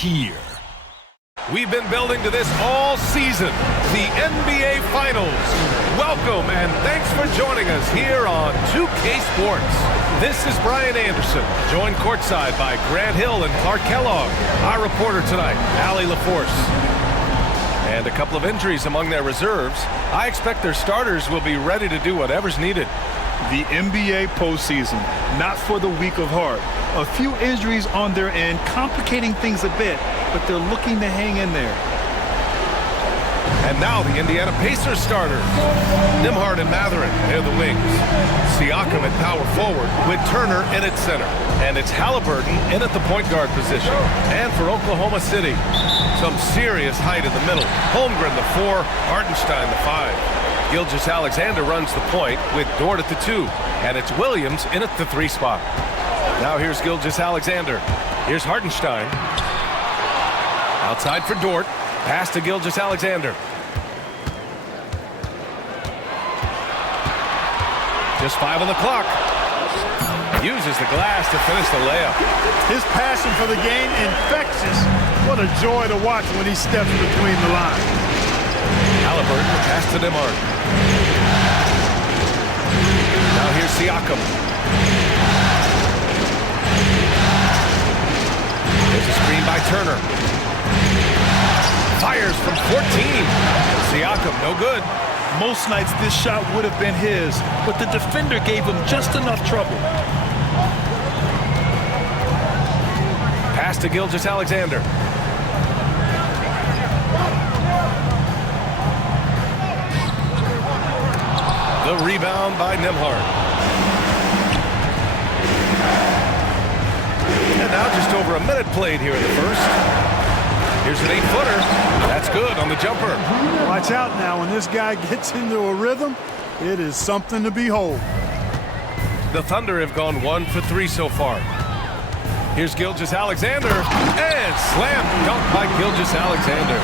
here. We've been building to this all season, the NBA Finals. Welcome and thanks for joining us here on 2K Sports. This is Brian Anderson, joined courtside by Grant Hill and Clark Kellogg. Our reporter tonight, Allie LaForce. And a couple of injuries among their reserves. I expect their starters will be ready to do whatever's needed. The NBA postseason, not for the weak of heart. A few injuries on their end, complicating things a bit, but they're looking to hang in there. And now the Indiana Pacers starters. Nembhard and Mathurin, they're the wings. Siakam at power forward with Turner in at center. And it's Halliburton in at the point guard position. And for Oklahoma City, some serious height in the middle. Holmgren the 4, Hartenstein the 5. Gilgeous-Alexander runs the point with Dort at the 2. And it's Williams in at the 3 spot. Now here's Gilgeous-Alexander. Here's Hartenstein. Outside for Dort. Pass to Gilgeous-Alexander. Just 5 on the clock. Uses the glass to finish the layup. His passion for the game infectious. What a joy to watch when he steps between the lines. Halliburton pass to Nembhard. Now here's Siakam. There's a screen by Turner. Fires from 14. Siakam, no good. Most nights this shot would have been his, but the defender gave him just enough trouble. Pass to Gilgeous-Alexander. The rebound by Nembhard. And now just over a minute played here in the first. Here's an 8-footer. That's good on the jumper. Watch out now. When this guy gets into a rhythm, it is something to behold. The Thunder have gone 1 for 3 so far. Here's Gilgeous-Alexander. And slam dunk by Gilgeous-Alexander.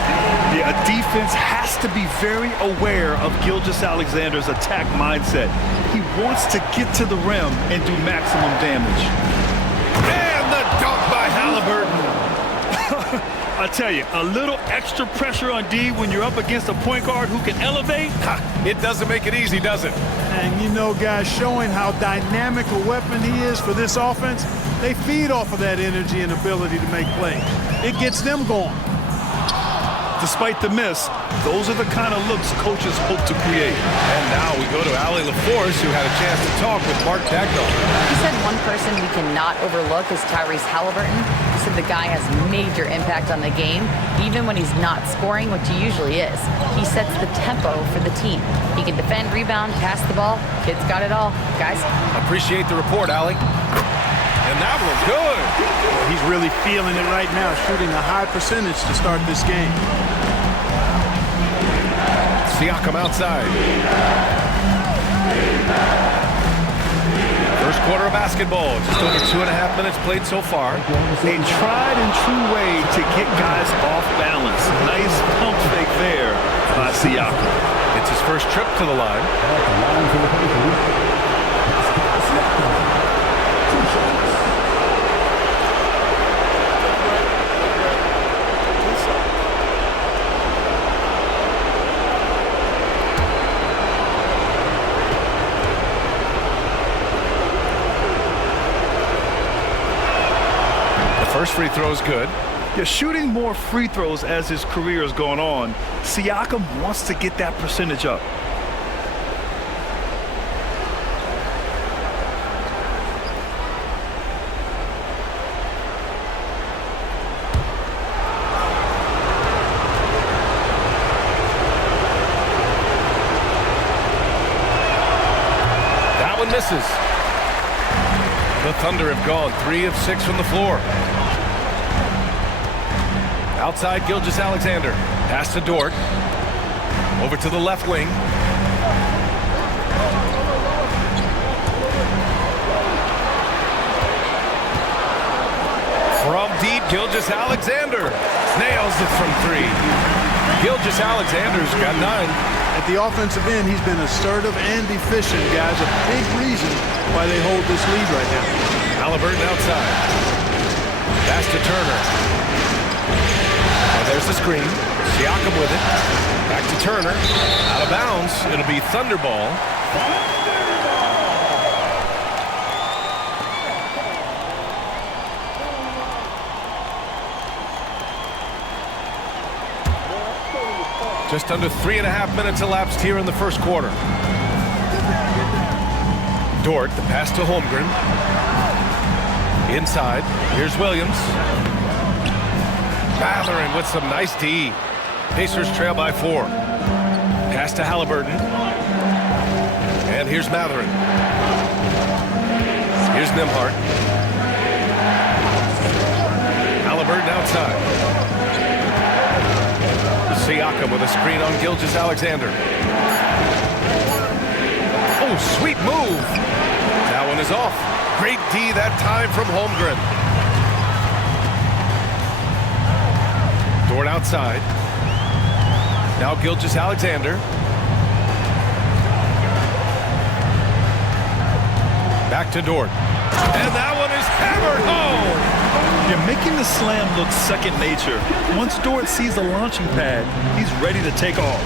Yeah, a defense has to be very aware of Gilgeous-Alexander's attack mindset. He wants to get to the rim and do maximum damage. And the dunk by Halliburton. I tell you, a little extra pressure on D when you're up against a point guard who can elevate. It doesn't make it easy, does it? And you know, guys, showing how dynamic a weapon he is for this offense, they feed off of that energy and ability to make plays. It gets them going. Despite the miss, those are the kind of looks coaches hope to create. And now we go to Allie LaForce, who had a chance to talk with Mark Dagnall. He said one person we cannot overlook is Tyrese Halliburton. He said the guy has major impact on the game, even when he's not scoring, which he usually is. He sets the tempo for the team. He can defend, rebound, pass the ball. Kid's got it all. Guys. Appreciate the report, Allie. And that was good. He's really feeling it right now, shooting a high percentage to start this game. Siakam outside. First quarter of basketball. Just over 2.5 minutes played so far. A tried and true way to get guys off balance. Nice pump fake there by Siakam. It's his first trip to the line. First free throw is good. Yeah, shooting more free throws as his career is going on. Siakam wants to get that percentage up. That one misses. The Thunder have gone 3 of 6 from the floor. Outside Gilgeous-Alexander. Pass to Dort. Over to the left wing. From deep, Gilgeous-Alexander nails it from 3. Gilgeous-Alexander's got 9. At the offensive end, he's been assertive and efficient, guys. A big reason why they hold this lead right now. Halliburton outside. Pass to Turner. There's the screen. Siakam with it. Back to Turner. Out of bounds. It'll be Thunderball. Just under 3.5 minutes elapsed here in the first quarter. Dort, the pass to Holmgren. Inside. Here's Williams. Mathurin with some nice D. Pacers trail by 4. Pass to Halliburton. And here's Mathurin. Here's Nembhard. Halliburton outside. Siakam with a screen on Gilgeous-Alexander. Oh, sweet move. That one is off. Great D that time from Holmgren. Dort outside. Now Gilgeous-Alexander. Back to Dort. And that one is hammered home. You're making the slam look second nature. Once Dort sees the launching pad, he's ready to take off.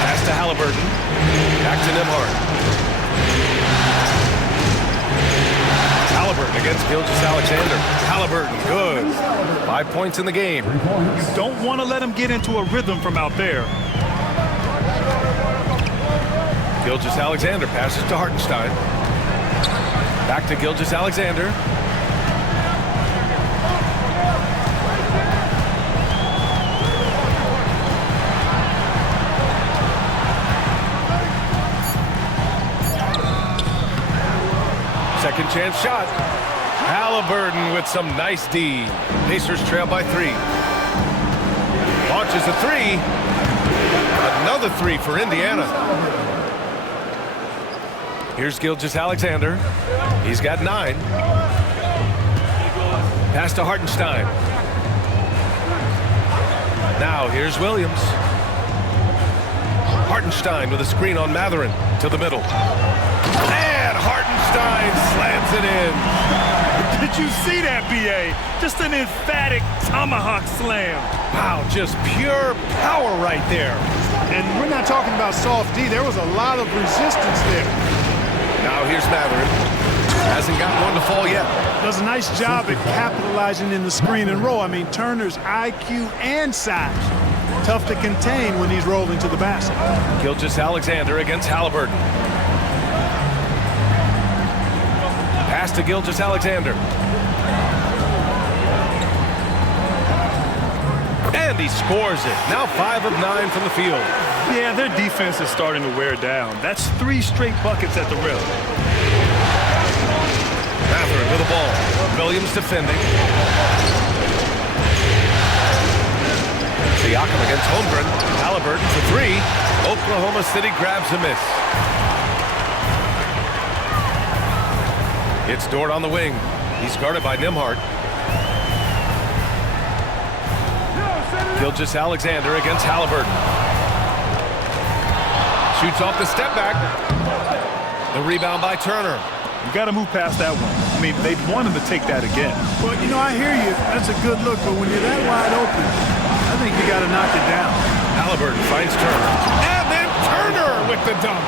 Pass to Halliburton. Back to Nembhard. Halliburton against Gilgeous-Alexander. Halliburton, good. 5 points in the game. You don't want to let him get into a rhythm from out there. Gilgeous-Alexander passes to Hartenstein. Back to Gilgeous-Alexander. Second chance shot. Halliburton with some nice D. Pacers trail by 3. Launches a 3. Another 3 for Indiana. Here's Gilgeous-Alexander. He's got 9. Pass to Hartenstein. Now here's Williams. Hartenstein with a screen on Mathurin to the middle. And Hartenstein slams it in. Did you see that, B.A.? Just an emphatic tomahawk slam. Wow, just pure power right there. And we're not talking about soft D. There was a lot of resistance there. Now here's Mathurin. Hasn't got one to fall yet. Does a nice job at capitalizing in the screen and roll. I mean, Turner's IQ and size. Tough to contain when he's rolling to the basket. Gilgeous-Alexander against Halliburton. Pass to Gilgeous-Alexander. And he scores it. Now 5 of 9 from the field. Yeah, their defense is starting to wear down. That's 3 straight buckets at the rim. Mathurin with the ball. Williams defending. Siakam against Holmgren. Halliburton for 3. Oklahoma City grabs a miss. It's Dort on the wing. He's guarded by Nembhard. Gilgeous-Alexander against Halliburton. Shoots off the step back. The rebound by Turner. You got to move past that one. I mean, they want him to take that again. Well, you know, I hear you. That's a good look, but when you're that wide open, I think you got to knock it down. Halliburton finds Turner. And then Turner with the dunk.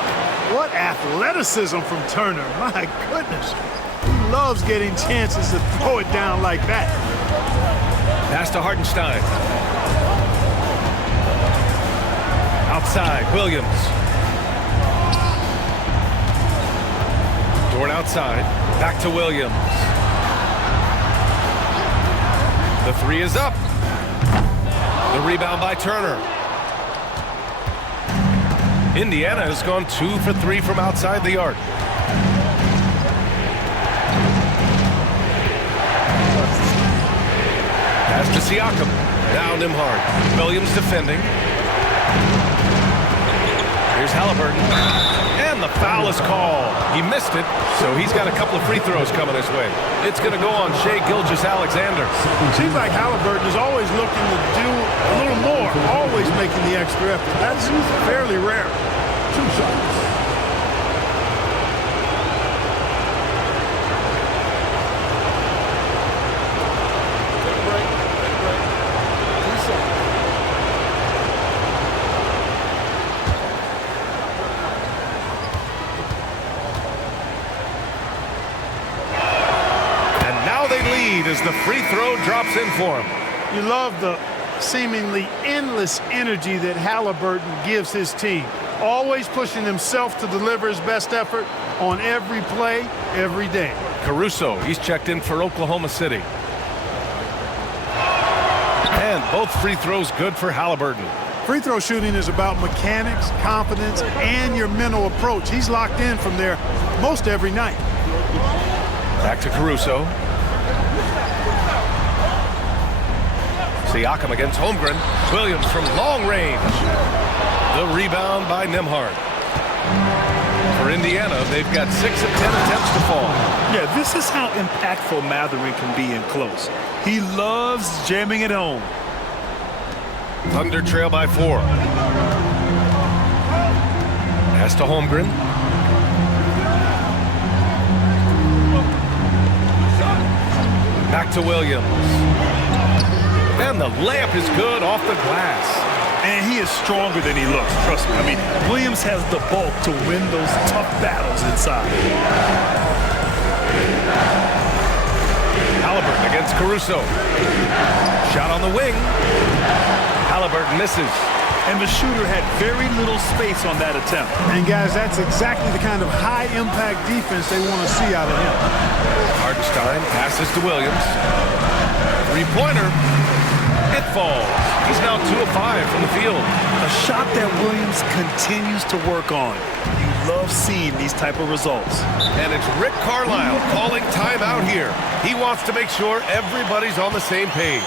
What athleticism from Turner. My goodness. He loves getting chances to throw it down like that. Pass to Hartenstein. Outside, Williams. Dort outside. Back to Williams. The 3 is up. The rebound by Turner. Indiana has gone 2 for 3 from outside the arc. Pass to Siakam. Now Nembhard. Williams defending. Here's Halliburton. And the foul is called. He missed it, so he's got a couple of free throws coming his way. It's going to go on Shai Gilgeous-Alexander. Seems like Halliburton is always looking to do a little more, always making the extra effort. That's fairly rare. 2 shots. lead as the free throw drops in for him. You love the seemingly endless energy that Halliburton gives his team. Always pushing himself to deliver his best effort on every play, every day. Caruso, he's checked in for Oklahoma City. And both free throws good for Halliburton. Free throw shooting is about mechanics, confidence, and your mental approach. He's locked in from there most every night. Back to Caruso. Siakam against Holmgren. Williams from long range. The rebound by Nembhard. For Indiana, they've got 6 of 10 attempts to fall. Yeah, this is how impactful Mathurin can be in close. He loves jamming it home. Thunder trail by 4. Pass to Holmgren. Back to Williams. And the layup is good off the glass. And he is stronger than he looks, trust me. I mean, Williams has the bulk to win those tough battles inside. Halliburton against Caruso. Shot on the wing. Halliburton misses. And the shooter had very little space on that attempt. And guys, that's exactly the kind of high-impact defense they want to see out of him. Hartenstein passes to Williams. Three-pointer. It falls. He's now 2 of 5 from the field. A shot that Williams continues to work on. You love seeing these type of results. And it's Rick Carlisle calling timeout here. He wants to make sure everybody's on the same page.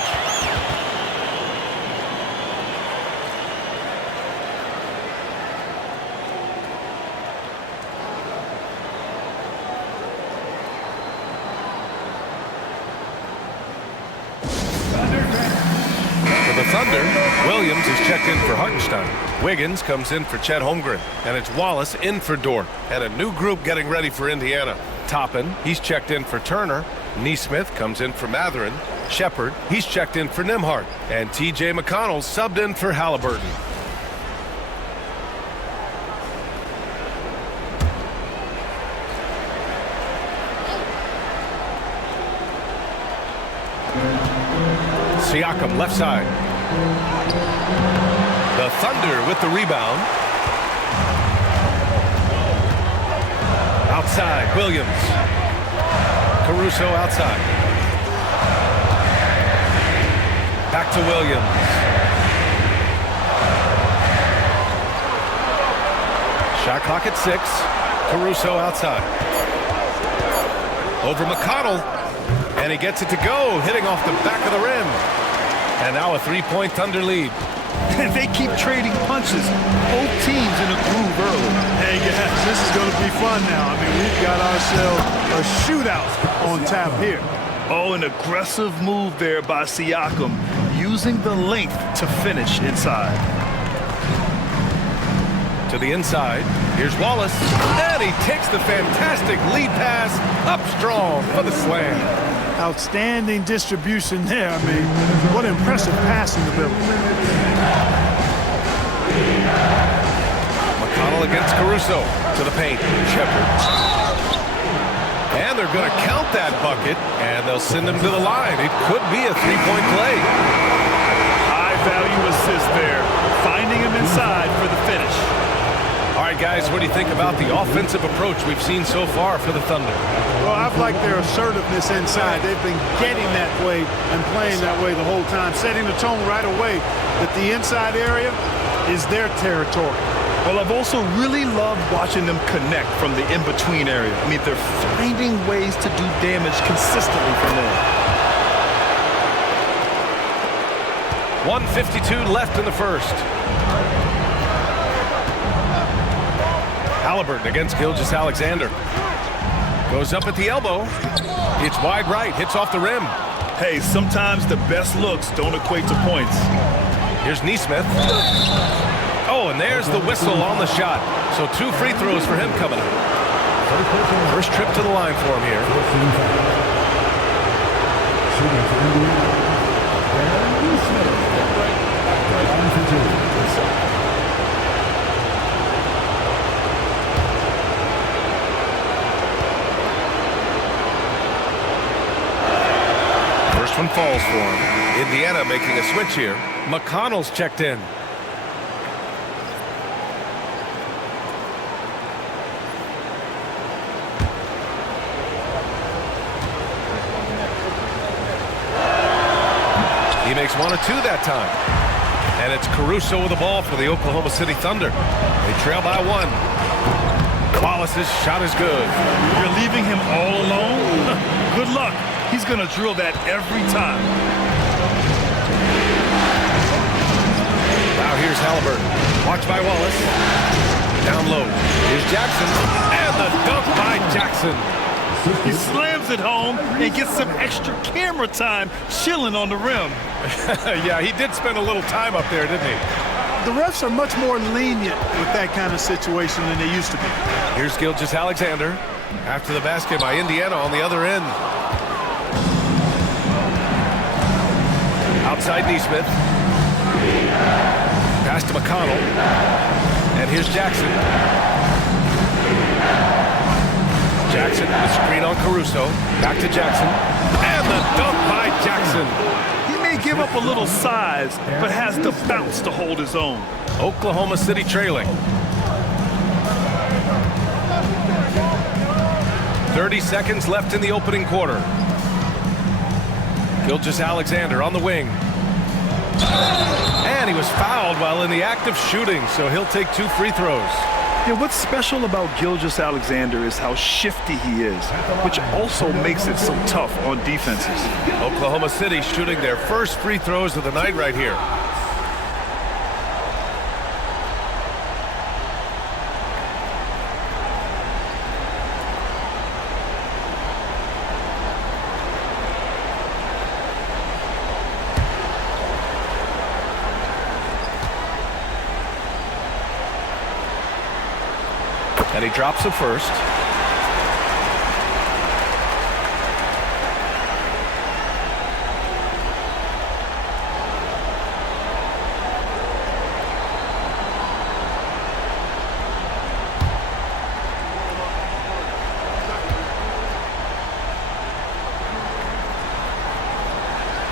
Thunder, Williams is checked in for Hartenstein. Wiggins comes in for Chet Holmgren. And it's Wallace in for Dort. And a new group getting ready for Indiana. Toppin, he's checked in for Turner. Neesmith comes in for Mathurin. Shepard, he's checked in for Nembhard. And T.J. McConnell subbed in for Halliburton. Siakam left side. The Thunder with the rebound. Outside, Williams. Caruso outside. Back to Williams. Shot clock at 6. Caruso outside. Over McConnell. And he gets it to go, hitting off the back of the rim. And now a 3-point Thunder lead. And they keep trading punches. Both teams in a groove early. Hey, guys, this is going to be fun now. I mean, we've got ourselves a shootout on tap here. Oh, an aggressive move there by Siakam, using the length to finish inside. To the inside, here's Wallace. And he takes the fantastic lead pass up strong for the slam. Outstanding distribution there. I mean, what impressive passing ability. McConnell against Caruso. To the paint. Shepard. And they're going to count that bucket, and they'll send him to the line. It could be a 3-point play. High-value assist there, finding him inside for the finish. All right, guys, what do you think about the offensive approach we've seen so far for the Thunder? Well, I've liked their assertiveness inside. They've been getting that way and playing that way the whole time, setting the tone right away that the inside area is their territory. Well, I've also really loved watching them connect from the in-between area. I mean, they're finding ways to do damage consistently from there. 1:52 left in the first. Halliburton against Gilgeous-Alexander. Goes up at the elbow. It's wide right, hits off the rim. Hey, sometimes the best looks don't equate to points. Here's Neesmith. Oh, and there's the whistle on the shot. So 2 free throws for him coming up. First trip to the line for him here. one falls for him. Indiana making a switch here. McConnell's checked in. He makes 1 or 2 that time. And it's Caruso with the ball for the Oklahoma City Thunder. They trail by 1. Wallace's shot is good. You're leaving him all alone? Good luck. He's going to drill that every time. Now here's Halliburton. Watched by Wallace. Down low. Here's Jackson. And the dunk by Jackson. He slams it home and gets some extra camera time chilling on the rim. Yeah, he did spend a little time up there, didn't he? The refs are much more lenient with that kind of situation than they used to be. Here's Gilgeous-Alexander. After the basket by Indiana on the other end. Outside Neesmith. Pass to McConnell. And here's Jackson. Jackson, the screen on Caruso. Back to Jackson. And the dunk by Jackson. He may give up a little size, but has the bounce to hold his own. Oklahoma City trailing. 30 seconds left in the opening quarter. Gilgeous-Alexander on the wing. And he was fouled while in the act of shooting, so he'll take 2 free throws. Yeah, what's special about Gilgeous-Alexander is how shifty he is, which also makes it so tough on defenses. Oklahoma City shooting their first free throws of the night right here. And he drops it first.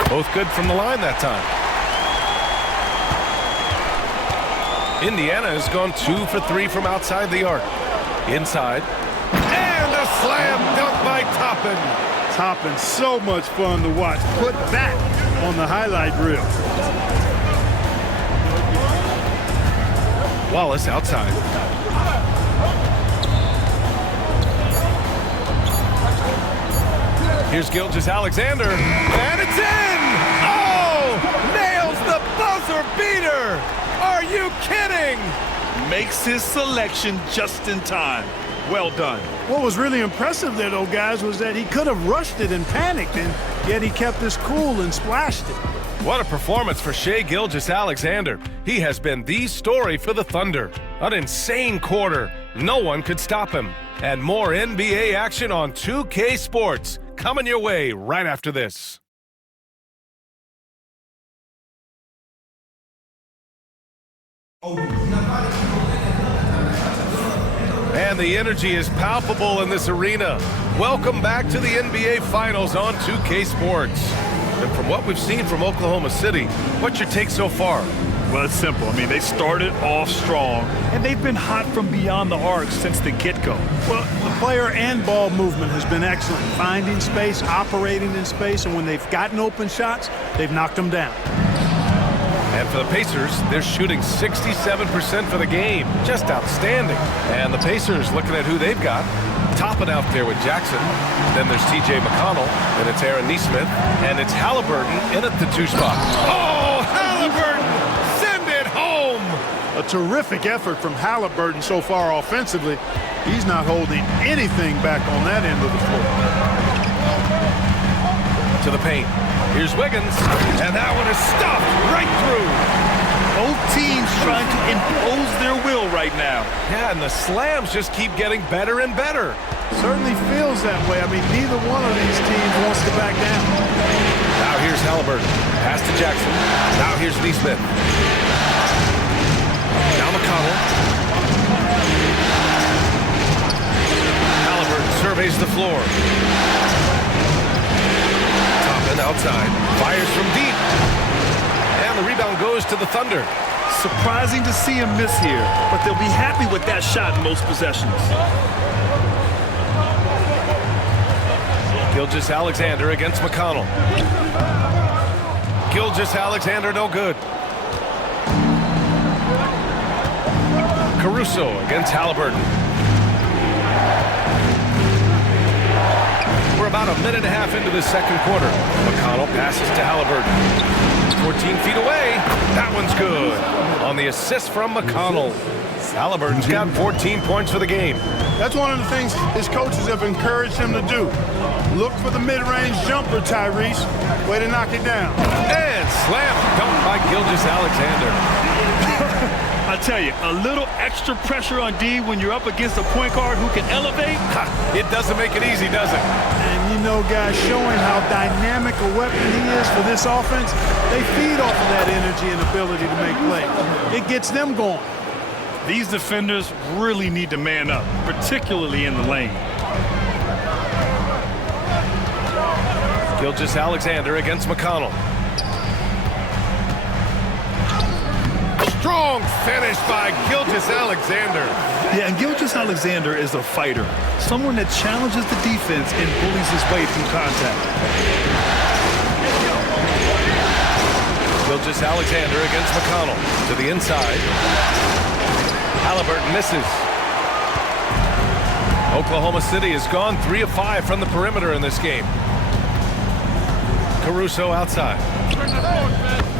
Both good from the line that time. Indiana has gone 2 for 3 from outside the arc. Inside. And a slam dunk by Toppin. Toppin, so much fun to watch. Put that on the highlight reel. Wallace outside. Here's Gilgeous-Alexander. And it's in! Oh! Nails the buzzer beater! Are you kidding? Makes his selection just in time. Well done. What was really impressive there, though, guys, was that he could have rushed it and panicked, and yet he kept his cool and splashed it. What a performance for Shai Gilgeous-Alexander. He has been the story for the Thunder. An insane quarter. No one could stop him. And more NBA action on 2K Sports. Coming your way right after this. And the energy is palpable in this arena. Welcome back to the NBA Finals on 2K Sports. And from what we've seen from Oklahoma City, what's your take so far? Well, it's simple. I mean, they started off strong, and they've been hot from beyond the arc since the get-go. Well, the player and ball movement has been excellent. Finding space, operating in space, and when they've gotten open shots, they've knocked them down. And for the Pacers, they're shooting 67% for the game. Just outstanding. And the Pacers looking at who they've got. Topping out there with Jackson. Then there's TJ McConnell. And it's Aaron Neesmith. And it's Halliburton in at the 2 spot. Oh, Halliburton! Send it home! A terrific effort from Halliburton so far offensively. He's not holding anything back on that end of the floor. To the paint. Here's Wiggins, and that one is stuffed right through. Both teams trying to impose their will right now. Yeah, and the slams just keep getting better and better. Certainly feels that way. I mean, neither one of these teams wants to back down. Now here's Halliburton. Pass to Jackson. Now here's Neesmith. Now McConnell. Halliburton surveys the floor. Outside, fires from deep. And the rebound goes to the Thunder. Surprising to see him miss here, but they'll be happy with that shot in most possessions. Gilgeous-Alexander against McConnell. Gilgeous-Alexander no good. Caruso against Halliburton. We're about a minute and a half into the second quarter. McConnell passes to Halliburton. 14 feet away. That one's good. On the assist from McConnell. Halliburton's got 14 points for the game. That's one of the things his coaches have encouraged him to do. Look for the mid-range jumper, Tyrese. Way to knock it down. And slam dunk by Gilgeous-Alexander. I tell you, a little extra pressure on D when you're up against a point guard who can elevate. It doesn't make it easy, does it? And you know, guys, showing how dynamic a weapon he is for this offense, they feed off of that energy and ability to make plays. It gets them going. These defenders really need to man up, particularly in the lane. Gilgeous-Alexander against McConnell. Strong finish by Gilgeous-Alexander. Yeah, and Gilgeous-Alexander is a fighter, someone that challenges the defense and bullies his way through contact. Gilgeous-Alexander against McConnell. To the inside. Halliburton misses. Oklahoma City has gone 3 of 5 from the perimeter in this game. Caruso outside.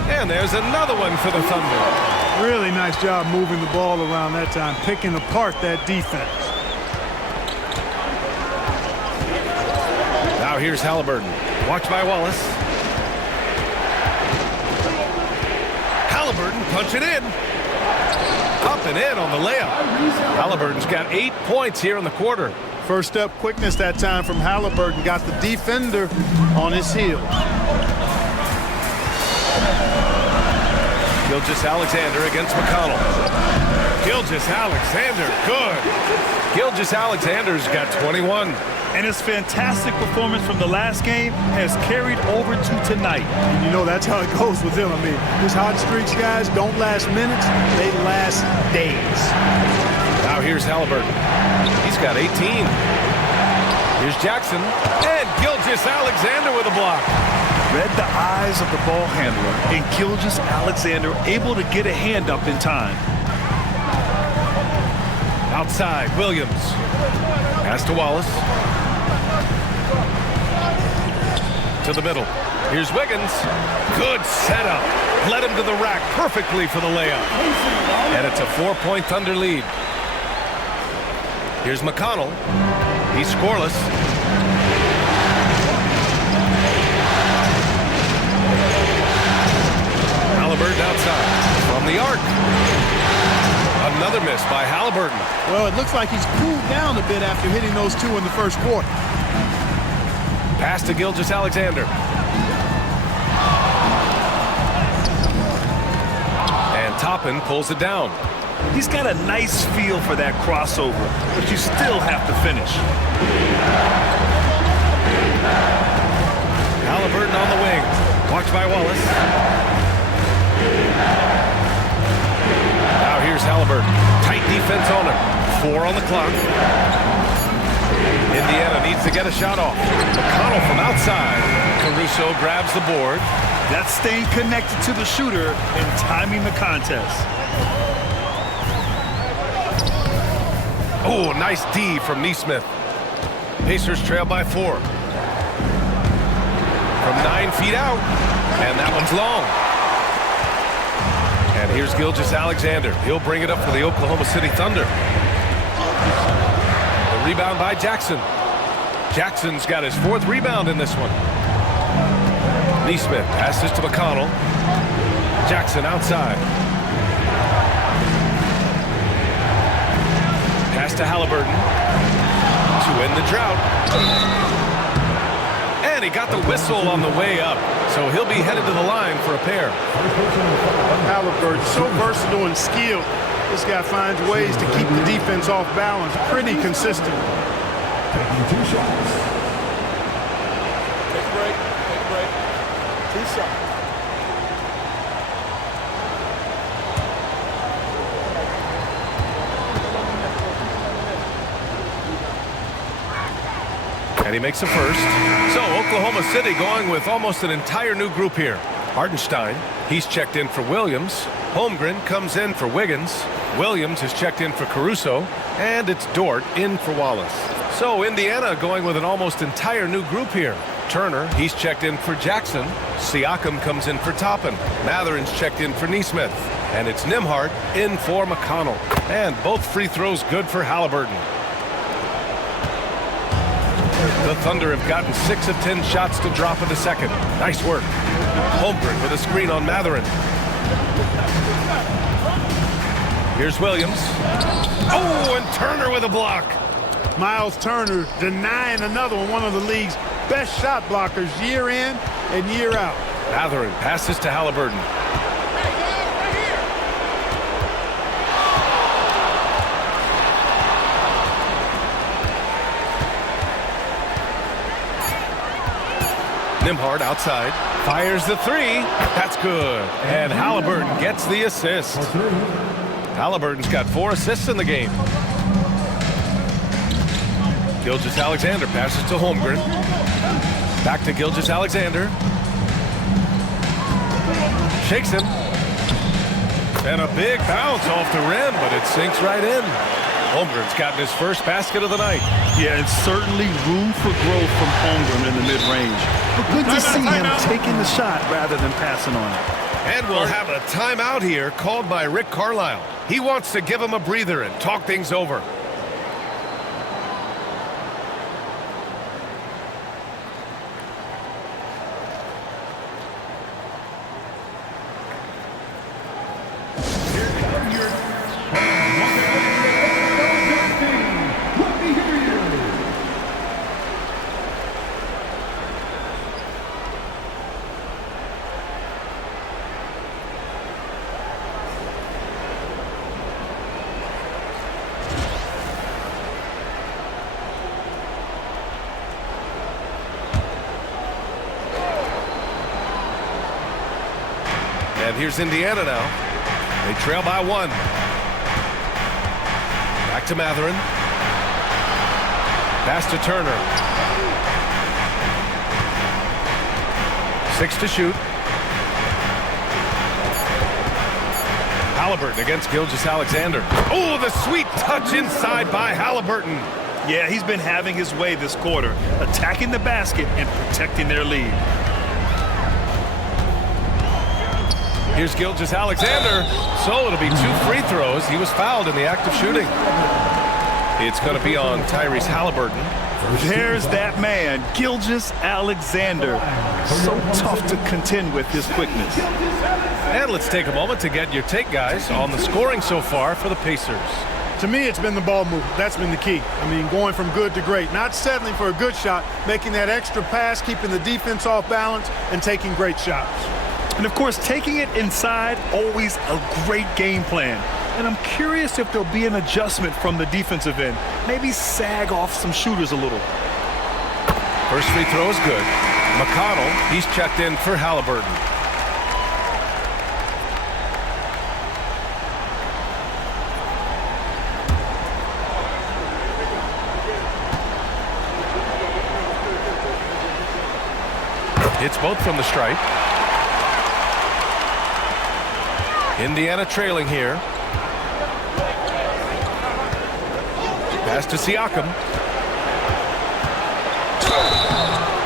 And there's another one for the Thunder. Really nice job moving the ball around that time, picking apart that defense. Now here's Halliburton. Watched by Wallace. Halliburton punching in. Up and in on the layup. Halliburton's got 8 points here in the quarter. First step quickness that time from Halliburton. Got the defender on his heels. Gilgeous-Alexander against McConnell. Gilgeous-Alexander, good. Gilgeous-Alexander's got 21. And his fantastic performance from the last game has carried over to tonight. You know, that's how it goes with him. I mean, his hot streaks, guys, don't last minutes. They last days. Now here's Halliburton. He's got 18. Here's Jackson. And Gilgeous-Alexander with a block. Read the eyes of the ball handler, and Gilgeous-Alexander able to get a hand up in time. Outside, Williams. Pass to Wallace. To the middle. Here's Wiggins. Good setup. Led him to the rack perfectly for the layup. And it's a 4-point Thunder lead. Here's McConnell. He's scoreless. Halliburton outside from the arc. Another miss by Halliburton. Well, it looks like he's cooled down a bit after hitting those 2 in the first quarter. Pass to Gilgeous-Alexander. And Toppin pulls it down. He's got a nice feel for that crossover, but you still have to finish. Halliburton on the wing. Watched by Wallace. Now here's Halliburton. Tight defense on him. 4 on the clock. Indiana needs to get a shot off. McConnell from outside. Caruso grabs the board. That's staying connected to the shooter and timing the contest. Oh, nice D from Nesmith. Pacers trail by 4. From 9 feet out. And that one's long. And here's Gilgeous-Alexander. He'll bring it up for the Oklahoma City Thunder. The rebound by Jackson. Jackson's got his 4th rebound in this one. Nesmith passes to McConnell. Jackson outside. Pass to Halliburton. To end the drought. And he got the whistle on the way up. So he'll be headed to the line for a pair. Halliburton, so versatile and skilled. This guy finds ways to keep the defense off balance. Pretty consistent. Taking 2 shots. Take a break. Take a break. And he makes a first. So Oklahoma City going with almost an entire new group here. Hardenstein, he's checked in for Williams. Holmgren comes in for Wiggins. Williams is checked in for Caruso. And it's Dort in for Wallace. So Indiana going with an almost entire new group here. Turner, he's checked in for Jackson. Siakam comes in for Toppin. Matherin's checked in for Nesmith. And it's Nembhard in for McConnell. And both free throws good for Halliburton. The Thunder have gotten 6 of 10 shots to drop in the second. Nice work. Holmgren with a screen on Matherin. Here's Williams. Oh, and Turner with a block. Miles Turner denying another one of the league's best shot blockers year in and year out. Matherin passes to Halliburton. Nembhard outside, fires the three. That's good. And Halliburton gets the assist. Halliburton's got 4 assists in the game. Gilgeous-Alexander passes to Holmgren. Back to Gilgeous-Alexander. Shakes him. And a big bounce off the rim, but it sinks right in. Holmgren's gotten his first basket of the night. Yeah, it's certainly room for growth from Holmgren in the mid-range. But good to see him taking the shot rather than passing on it. And we'll have a timeout here called by Rick Carlisle. He wants to give him a breather and talk things over. And here's Indiana now. They trail by 1. Back to Matherin. Pass to Turner. 6 to shoot. Halliburton against Gilgeous-Alexander. Oh, the sweet touch inside by Halliburton. Yeah, he's been having his way this quarter, attacking the basket and protecting their lead. Here's Gilgeous-Alexander. So it'll be 2 free throws. He was fouled in the act of shooting. It's going to be on Tyrese Halliburton. There's that man, Gilgeous-Alexander. So tough to contend with his quickness. And let's take a moment to get your take, guys, on the scoring so far for the Pacers. To me, it's been the ball movement. That's been the key. I mean, going from good to great. Not settling for a good shot, making that extra pass, keeping the defense off balance, and taking great shots. And, of course, taking it inside, always a great game plan. And I'm curious if there'll be an adjustment from the defensive end. Maybe sag off some shooters a little. First free throw is good. McConnell, he's checked in for Halliburton. Hits both from the stripe. Indiana trailing here. Pass to Siakam.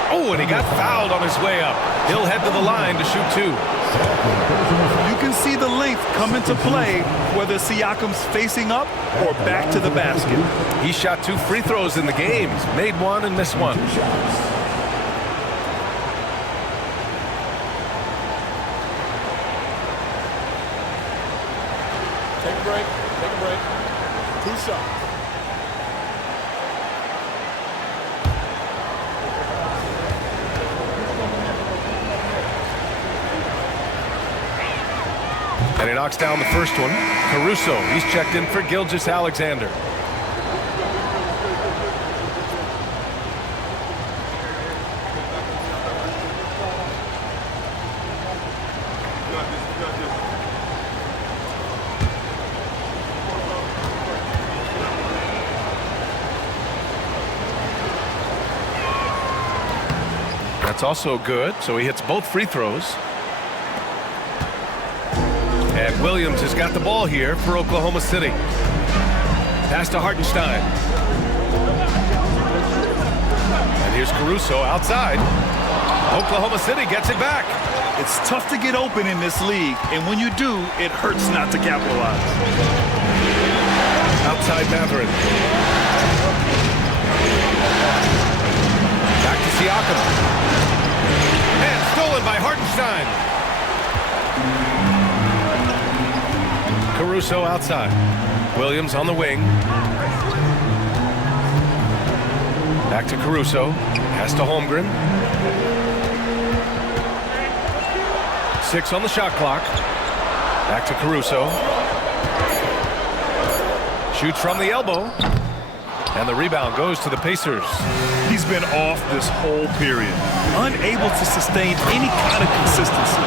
Oh, and he got fouled on his way up. He'll head to the line to shoot 2. You can see the length come into play, whether Siakam's facing up or back to the basket. He shot 2 free throws in the game. He's made 1 and missed 1. Take a break. 2 shots. And he knocks down the first one. Caruso, he's checked in for Gilgeous-Alexander. That's also good, so he hits both free throws. And Williams has got the ball here for Oklahoma City. Pass to Hartenstein. And here's Caruso outside. Oklahoma City gets it back. It's tough to get open in this league, and when you do, it hurts not to capitalize. Outside Matherin. Back to Siakam. And stolen by Hartenstein. Caruso outside. Williams on the wing. Back to Caruso. Pass to Holmgren. 6 on the shot clock. Back to Caruso. Shoots from the elbow. And the rebound goes to the Pacers. He's been off this whole period, unable to sustain any kind of consistency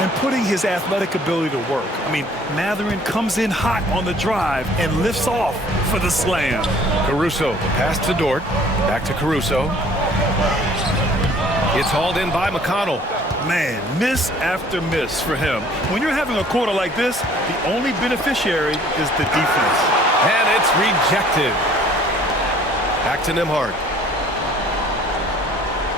and putting his athletic ability to work. I mean, Matherin comes in hot on the drive and lifts off for the slam. Caruso, pass to Dort. Back to Caruso. It's hauled in by McConnell. Man, miss after miss for him. When you're having a quarter like this, the only beneficiary is the defense. And it's rejected. Back to Nembhard.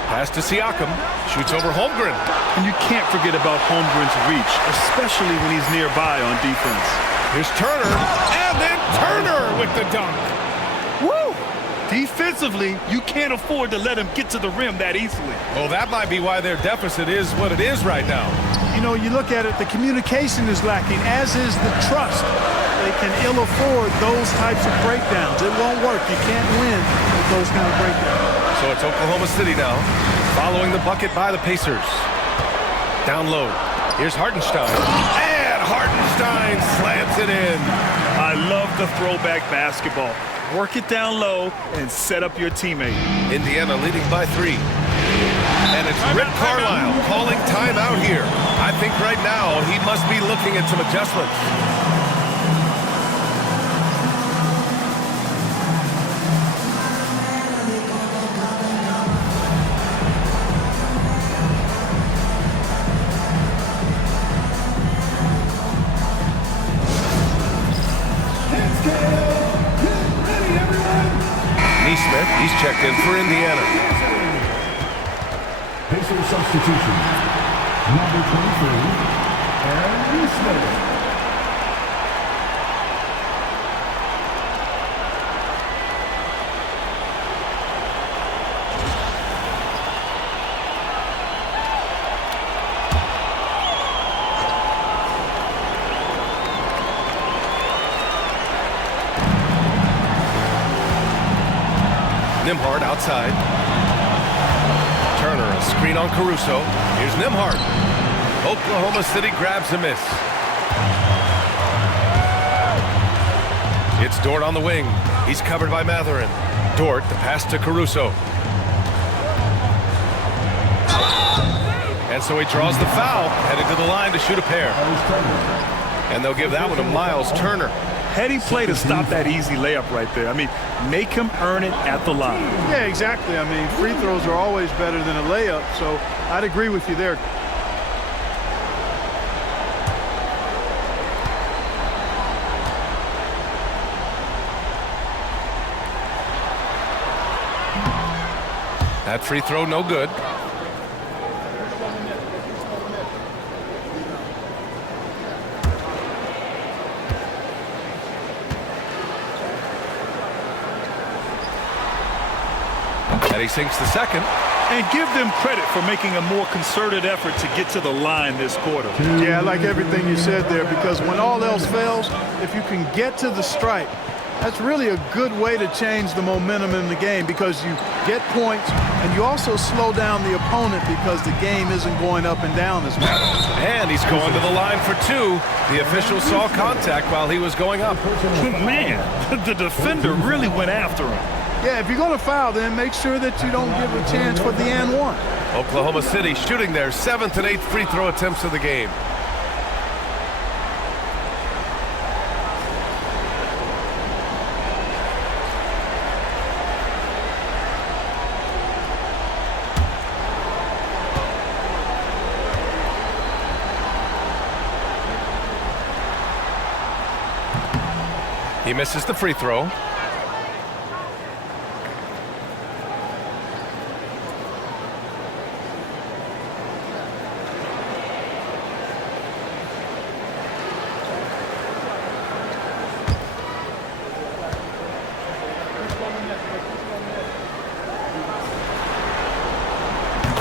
Pass to Siakam. Shoots over Holmgren. And you can't forget about Holmgren's reach, especially when he's nearby on defense. Here's Turner. And then Turner with the dunk. Woo! Defensively, you can't afford to let him get to the rim that easily. Well, that might be why their deficit is what it is right now. You know, you look at it, the communication is lacking, as is the trust. They can ill afford those types of breakdowns. It won't work. You can't win with those kind of breakdowns. So it's Oklahoma City now, following the bucket by the Pacers. Down low. Here's Hartenstein. And Hartenstein slams it in. I love the throwback basketball. Work it down low and set up your teammate. Indiana leading by 3. And it's Rick Carlisle calling timeout here. I think right now he must be looking at some adjustments. Neesmith, he's checked in for Indiana. Pacers substitution. Number 23, Aaron Neesmith. Nembhard outside. Turner, a screen on Caruso. Here's Nembhard. Oklahoma City grabs a miss. It's Dort on the wing. He's covered by Matherin. Dort, the pass to Caruso. And so he draws the foul, headed to the line to shoot a pair. And they'll give that one to Miles Turner. Heady play to stop that easy layup right there. I mean, make him earn it at the line. Yeah, exactly. I mean, free throws are always better than a layup, so I'd agree with you there. That free throw, no good. And he sinks the second. And give them credit for making a more concerted effort to get to the line this quarter. Yeah, I like everything you said there, because when all else fails, if you can get to the stripe, that's really a good way to change the momentum in the game, because you get points and you also slow down the opponent because the game isn't going up and down as much. And he's going to the line for 2. The official saw contact while he was going up. Man, the defender really went after him. Yeah, if you're going to foul, then make sure that you don't give a chance for the and one. Oklahoma City shooting their 7th and 8th free throw attempts of the game. He misses the free throw.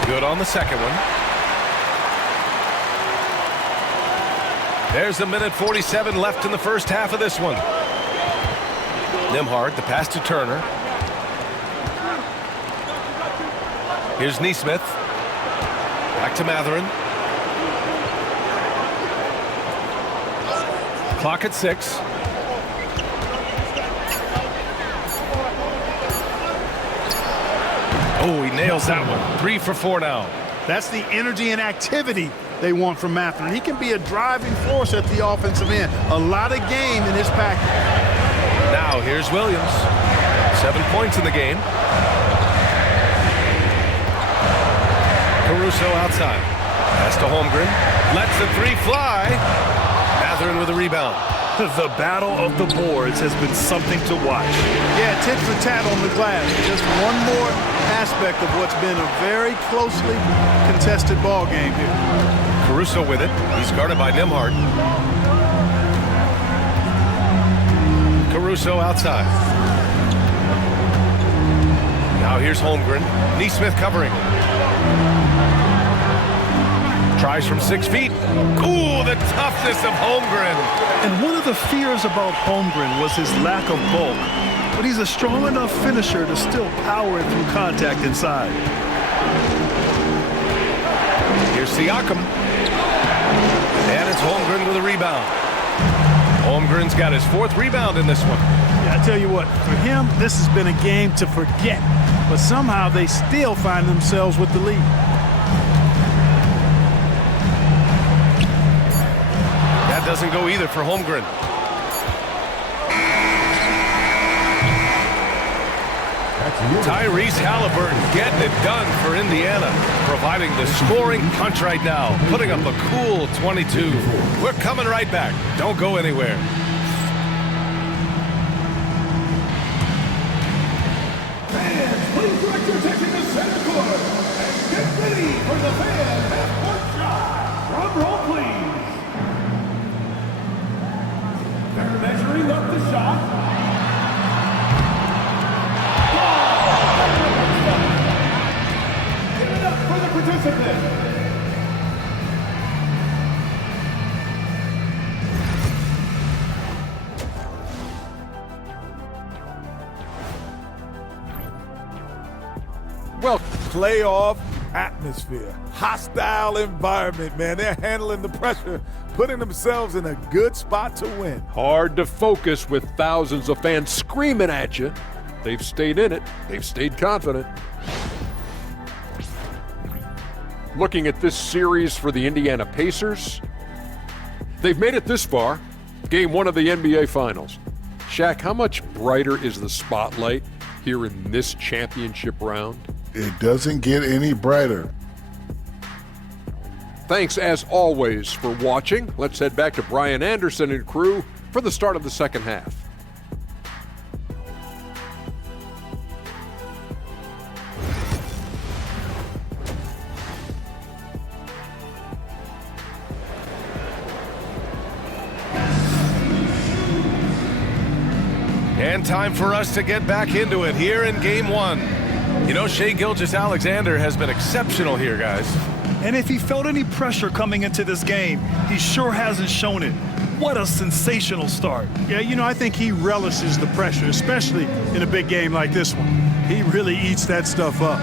Good on the second one. There's a minute 47 left in the first half of this one. Nembhard, the pass to Turner. Here's Nesmith. Back to Mathurin. Clock at 6. Oh, he nails that one. 3 for 4 now. That's the energy and activity they want from Mathurin. He can be a driving force at the offensive end. A lot of game in his package. Now here's Williams. 7 points in the game. Caruso outside. Pass to Holmgren. Lets the 3 fly. Mathurin with a rebound. The battle of the boards has been something to watch. Yeah, tit for tat on the glass. Just one more aspect of what's been a very closely contested ball game here. Caruso with it. He's guarded by Nembhard. Caruso outside. Now here's Holmgren. Nesmith covering. Tries from 6 feet. Ooh, the toughness of Holmgren. And one of the fears about Holmgren was his lack of bulk. But he's a strong enough finisher to still power it through contact inside. Here's Siakam. And it's Holmgren with a rebound. Holmgren's got his 4th rebound in this one. Yeah, I tell you what, for him, this has been a game to forget. But somehow they still find themselves with the lead. That doesn't go either for Holmgren. Tyrese Halliburton getting it done for Indiana, providing the scoring punch right now, putting up a cool 22. We're coming right back. Don't go anywhere. Fans, please direct your attention to center court. Get ready for the fan half-court shot. Drum roll, please. They're measuring up the shot. Give it up for the participant. Well, playoff atmosphere, hostile environment, man. They're handling the pressure, putting themselves in a good spot to win. Hard to focus with thousands of fans screaming at you. They've stayed in it. They've stayed confident. Looking at this series for the Indiana Pacers, they've made it this far, game 1 of the NBA Finals. Shaq, how much brighter is the spotlight here in this championship round? It doesn't get any brighter. Thanks, as always, for watching. Let's head back to Brian Anderson and crew for the start of the second half. And time for us to get back into it here in game 1. You know, Shai Gilgeous-Alexander has been exceptional here, guys. And if he felt any pressure coming into this game, he sure hasn't shown it. What a sensational start. Yeah, you know, I think he relishes the pressure, especially in a big game like this one. He really eats that stuff up.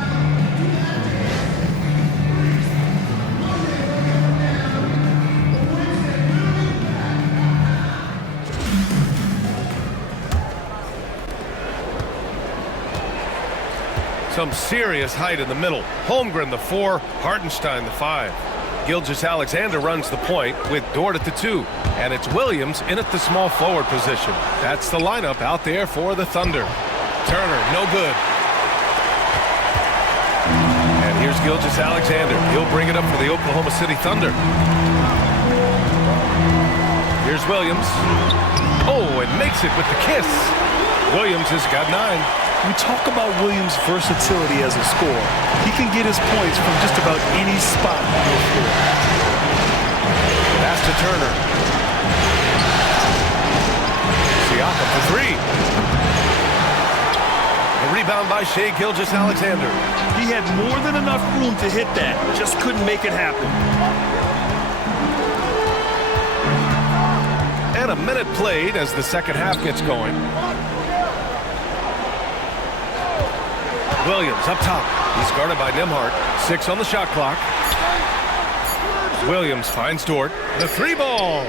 Some serious height in the middle. Holmgren, the 4, Hartenstein, the 5. Gilgeous-Alexander runs the point with Dort at the 2. And it's Williams in at the small forward position. That's the lineup out there for the Thunder. Turner, no good. And here's Gilgeous-Alexander. He'll bring it up for the Oklahoma City Thunder. Here's Williams. Oh, and makes it with the kiss. Williams has got 9. We talk about Williams' versatility as a scorer. He can get his points from just about any spot on the floor. Pass to Turner. Siakam for 3. A rebound by Shai Gilgeous-Alexander. He had more than enough room to hit that, just couldn't make it happen. And a minute played as the second half gets going. Williams up top. He's guarded by Nembhard. 6 on the shot clock. Williams finds Dort. The 3-ball.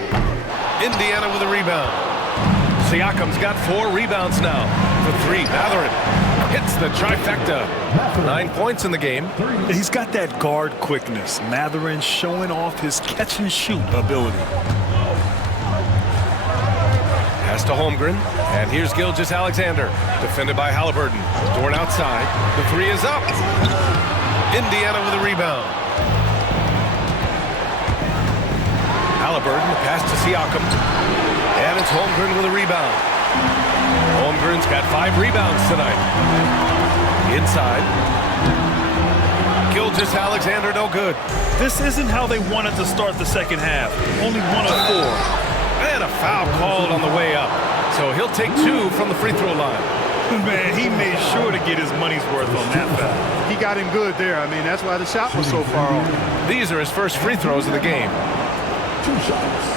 Indiana with a rebound. Siakam's got 4 rebounds now. For 3, Mathurin hits the trifecta. 9 points in the game. He's got that guard quickness. Mathurin showing off his catch-and-shoot ability. Pass to Holmgren, and here's Gilgeous-Alexander, defended by Halliburton. Dort outside, the 3 is up. Indiana with a rebound. Halliburton, the pass to Siakam, and it's Holmgren with a rebound. Holmgren's got 5 rebounds tonight. Inside. Gilgeous-Alexander, no good. This isn't how they wanted to start the second half. Only 1 of 4. And a foul called on the way up. So he'll take 2 from the free throw line. Man, he made sure to get his money's worth on that foul. He got him good there. I mean, that's why the shot was so far off. These are his first free throws of the game. 2 shots.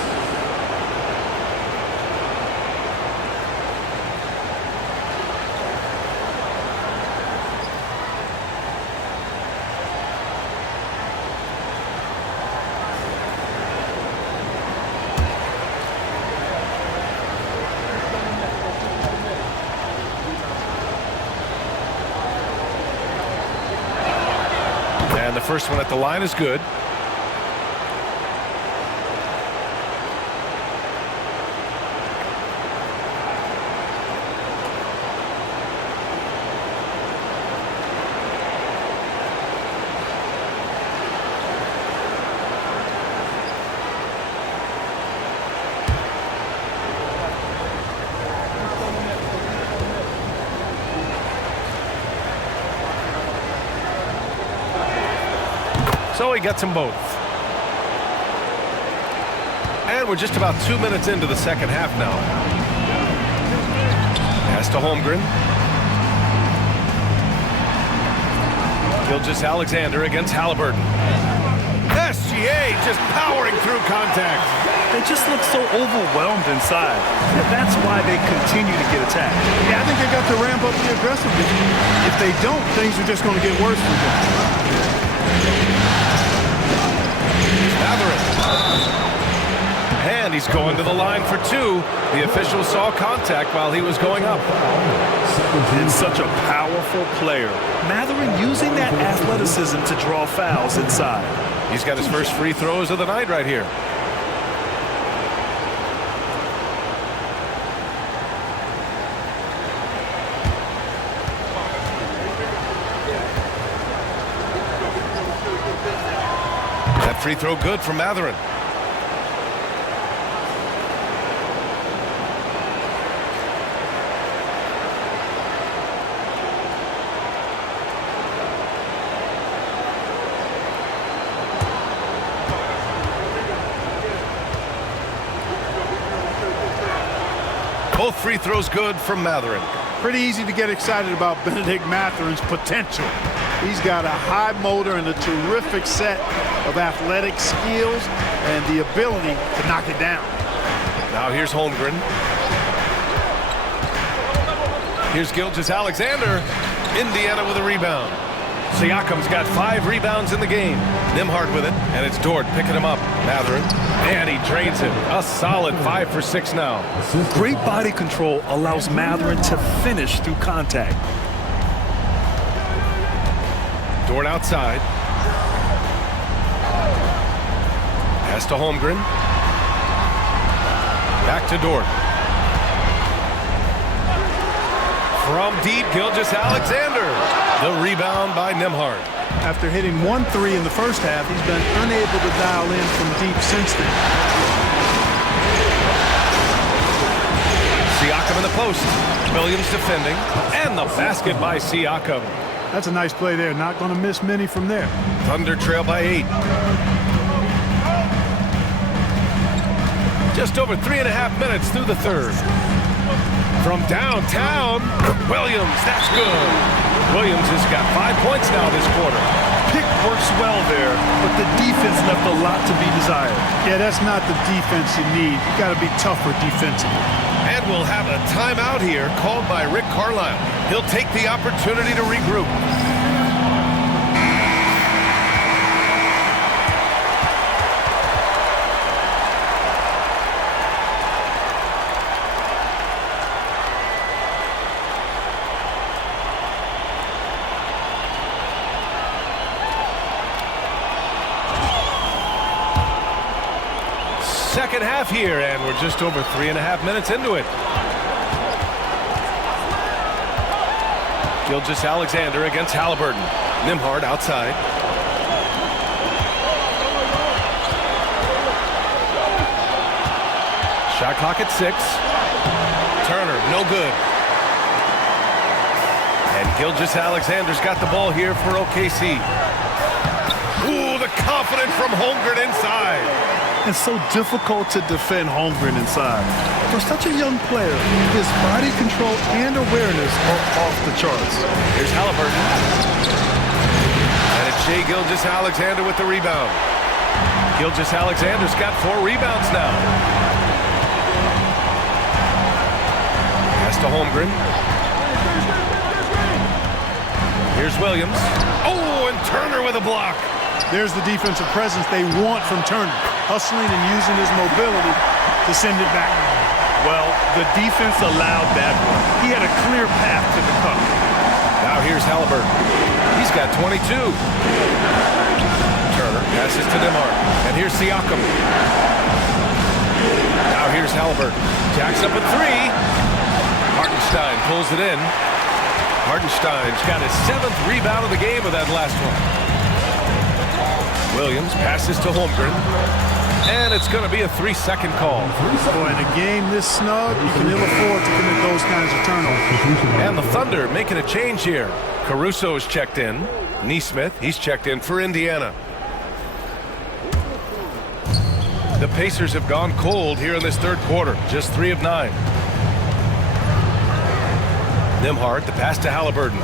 And the first one at the line is good. So he gets them both. And we're just about 2 minutes into the second half now. Pass to Holmgren. Gilgeous-Alexander against Halliburton. SGA just powering through contact. They just look so overwhelmed inside. And that's why they continue to get attacked. Yeah, I think they got to ramp up the aggressiveness. If they don't, things are just going to get worse for them. And he's going to the line for 2. The official saw contact while he was going up. And such a powerful player. Mathurin using that athleticism to draw fouls inside. He's got his first free throws of the night right here. That free throw good from Mathurin. Both free throws good from Mathurin. Pretty easy to get excited about Bennedict Mathurin's potential. He's got a high motor and a terrific set of athletic skills and the ability to knock it down. Now here's Holmgren. Here's Gilgeous-Alexander. Indiana with a rebound. Siakam's got 5 rebounds in the game. Nembhard with it, and it's Dort picking him up. Mathurin, and he drains him. A solid 5 for 6 now. Great body control allows Mathurin to finish through contact. Dort outside. Pass to Holmgren. Back to Dort. From deep, Gilgeous-Alexander. The rebound by Nembhard. After hitting 1 3 in the first half, he's been unable to dial in from deep since then. Siakam in the post. Williams defending. And the basket by Siakam. That's a nice play there. Not going to miss many from there. Thunder trail by 8. Just over 3.5 minutes through the third. From downtown, Williams, that's good. Williams has got 5 points now this quarter. Pick works well there, but the defense left a lot to be desired. Yeah, that's not the defense you need. You got to be tougher defensively. And we'll have a timeout here called by Rick Carlisle. He'll take the opportunity to regroup. Second half here, and we're just over 3.5 minutes into it. Gilgeous-Alexander against Halliburton. Nembhard outside. Shot clock at 6. Turner, no good. And Gilgeous-Alexander's got the ball here for OKC. Ooh, the confidence from Holmgren inside. It's so difficult to defend Holmgren inside. For such a young player, his body control and awareness are off the charts. Here's Halliburton. And it's Shai Gilgeous-Alexander with the rebound. Gilgeous-Alexander's got 4 rebounds now. Pass to Holmgren. Here's Williams. Oh, and Turner with a block. There's the defensive presence they want from Turner. Hustling and using his mobility to send it back. Well, the defense allowed that one. He had a clear path to the cup. Now here's Halliburton. He's got 22. Turner passes to Nembhard. And here's Siakam. Now here's Halliburton. Jacks up a 3. Hartenstein pulls it in. Hartenstein's got his 7th rebound of the game with that last one. Williams passes to Holmgren. And it's going to be a 3-second call. Boy, in a game this snug, you can ill afford to commit those kinds of turnovers. And the Thunder making a change here. Caruso's checked in. Nesmith, he's checked in for Indiana. The Pacers have gone cold here in this third quarter. Just 3 of 9. Nembhard, the pass to Halliburton.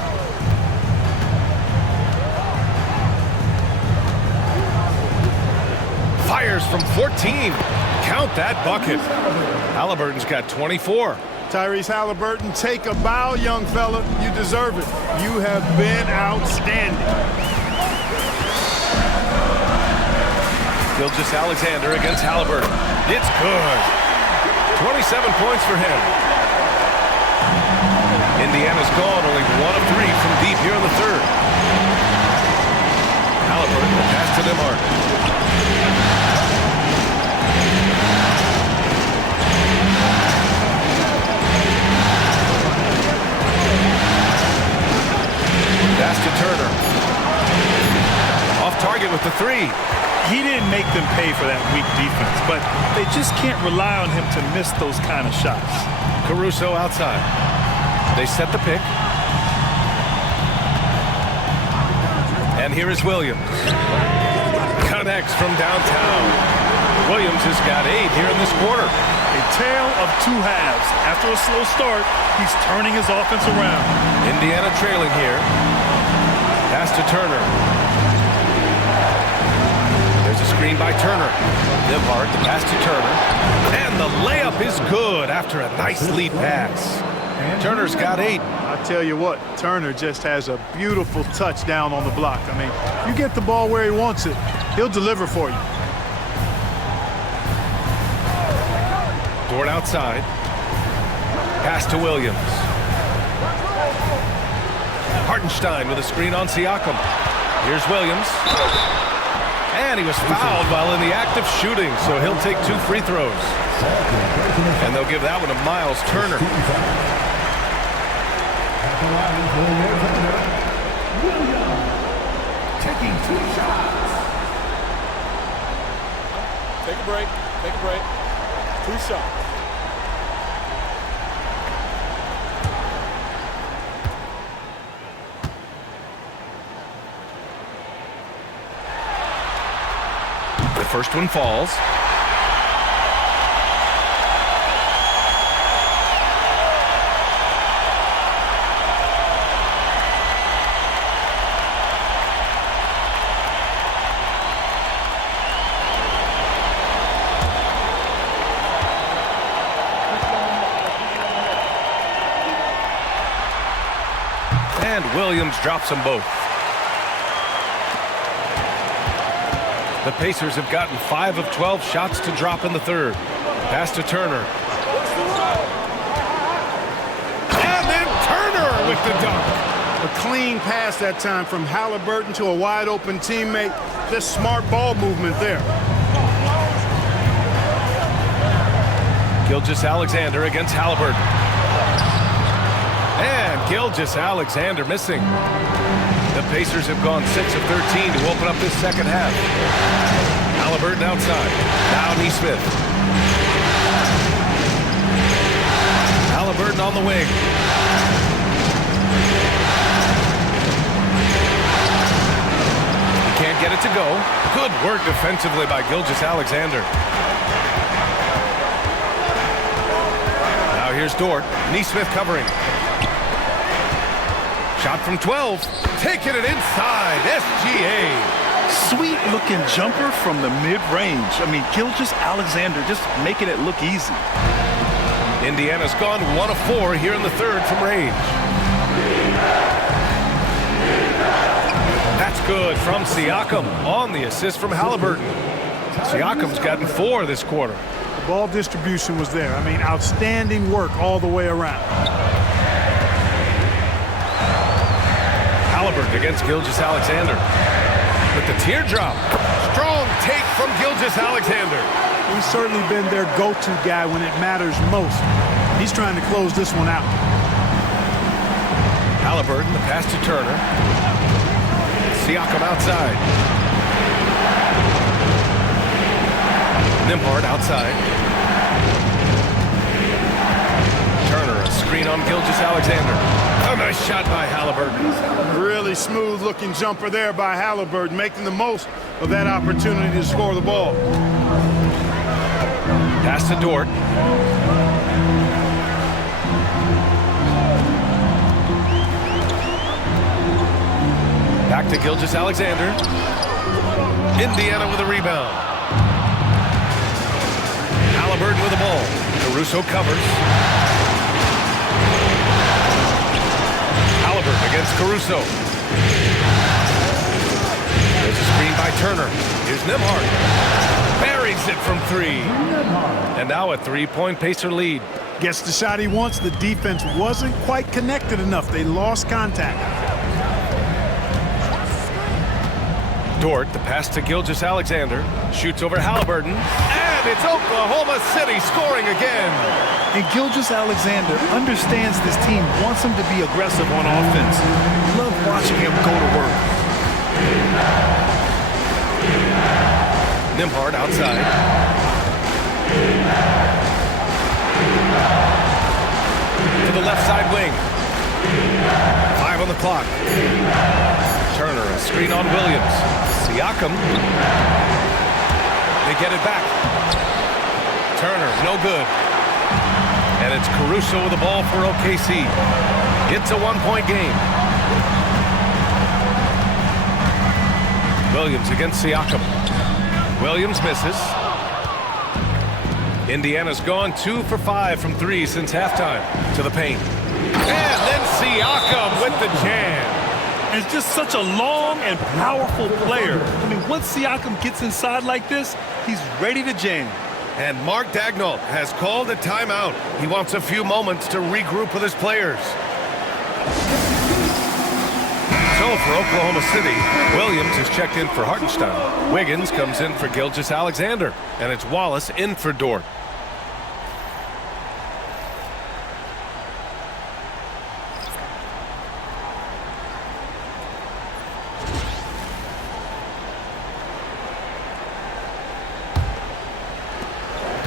Fires from 14. Count that bucket. Halliburton's got 24. Tyrese Halliburton, take a bow, young fella. You deserve it. You have been outstanding. Gilgeous-Alexander against Halliburton. It's good. 27 points for him. Indiana's gone only 1 of 3 from deep here in the third. Halliburton will pass to Nembhard. Pass to Turner. Off target with the 3. He didn't make them pay for that weak defense, but they just can't rely on him to miss those kind of shots. Caruso outside. They set the pick. And here is Williams. Connects from downtown. Williams has got 8 here in this quarter. A tale of 2 halves. After a slow start, he's turning his offense around. Indiana trailing here. Pass to Turner. There's a screen by Turner. Nembhard, the pass to Turner. And the layup is good after a nice lead pass. Turner's got 8. I tell you what, Turner just has a beautiful touchdown on the block. I mean, you get the ball where he wants it, he'll deliver for you. Dort outside. Pass to Williams. Hartenstein with a screen on Siakam. Here's Williams. And he was fouled while in the act of shooting, so he'll take 2 free throws. And they'll give that one to Miles Turner. Taking 2 shots. Take a break. Take a break. 2 shots. first one falls. And Williams drops them both. The Pacers have gotten 5 of 12 shots to drop in the third. Pass to Turner. And then Turner with the dunk. A clean pass that time from Halliburton to a wide open teammate. Just smart ball movement there. Gilgeous-Alexander against Halliburton. And Gilgeous-Alexander missing. The Pacers have gone 6 of 13 to open up this second half. Halliburton outside. Now Nesmith. Halliburton on the wing. He can't get it to go. Good work defensively by Gilgeous-Alexander. Now here's Dort. Nesmith covering. Shot from 12. Taking it inside. SGA. Sweet looking jumper from the mid-range. I mean, Gilgeous-Alexander just making it look easy. Indiana's gone 1 of 4 here in the third from range. That's good from Siakam on the assist from Halliburton. Siakam's gotten 4 this quarter. The ball distribution was there. I mean, outstanding work all the way around. Halliburton against Gilgeous-Alexander. With the teardrop. Strong take from Gilgeous-Alexander. He's certainly been their go-to guy when it matters most. He's trying to close this one out. Halliburton, the pass to Turner. Siakam outside. Nembhard outside. Turner, a screen on Gilgeous-Alexander. A nice shot by Halliburton. Really smooth-looking jumper there by Halliburton, making the most of that opportunity to score the ball. Pass to Dort. Back to Gilgeous-Alexander. Indiana with a rebound. Halliburton with the ball. Caruso covers. Halliburton against Caruso. There's a screen by Turner. Here's Nembhard. Buries it from 3. And now a 3-point Pacer lead. Gets the shot he wants. The defense wasn't quite connected enough. They lost contact. Dort, the pass to Gilgeous-Alexander. Shoots over Halliburton. And it's Oklahoma City scoring again. And Gilgeous-Alexander understands this team wants him to be aggressive on offense. Love watching him go to work. Nembhard outside. To the left side wing. 5 on the clock. Turner, a screen on Williams. Siakam. They get it back. Turner, no good. And it's Caruso with the ball for OKC. It's a 1-point game. Williams against Siakam. Williams misses. Indiana's gone 2 for 5 from 3 since halftime. To the paint. And then Siakam with the jam. And it's just such a long and powerful player. I mean, once Siakam gets inside like this, he's ready to jam. And Mark Daigneault has called a timeout. He wants a few moments to regroup with his players. So for Oklahoma City, Williams is checked in for Hartenstein. Wiggins comes in for Gilgeous-Alexander. And it's Wallace in for Dort.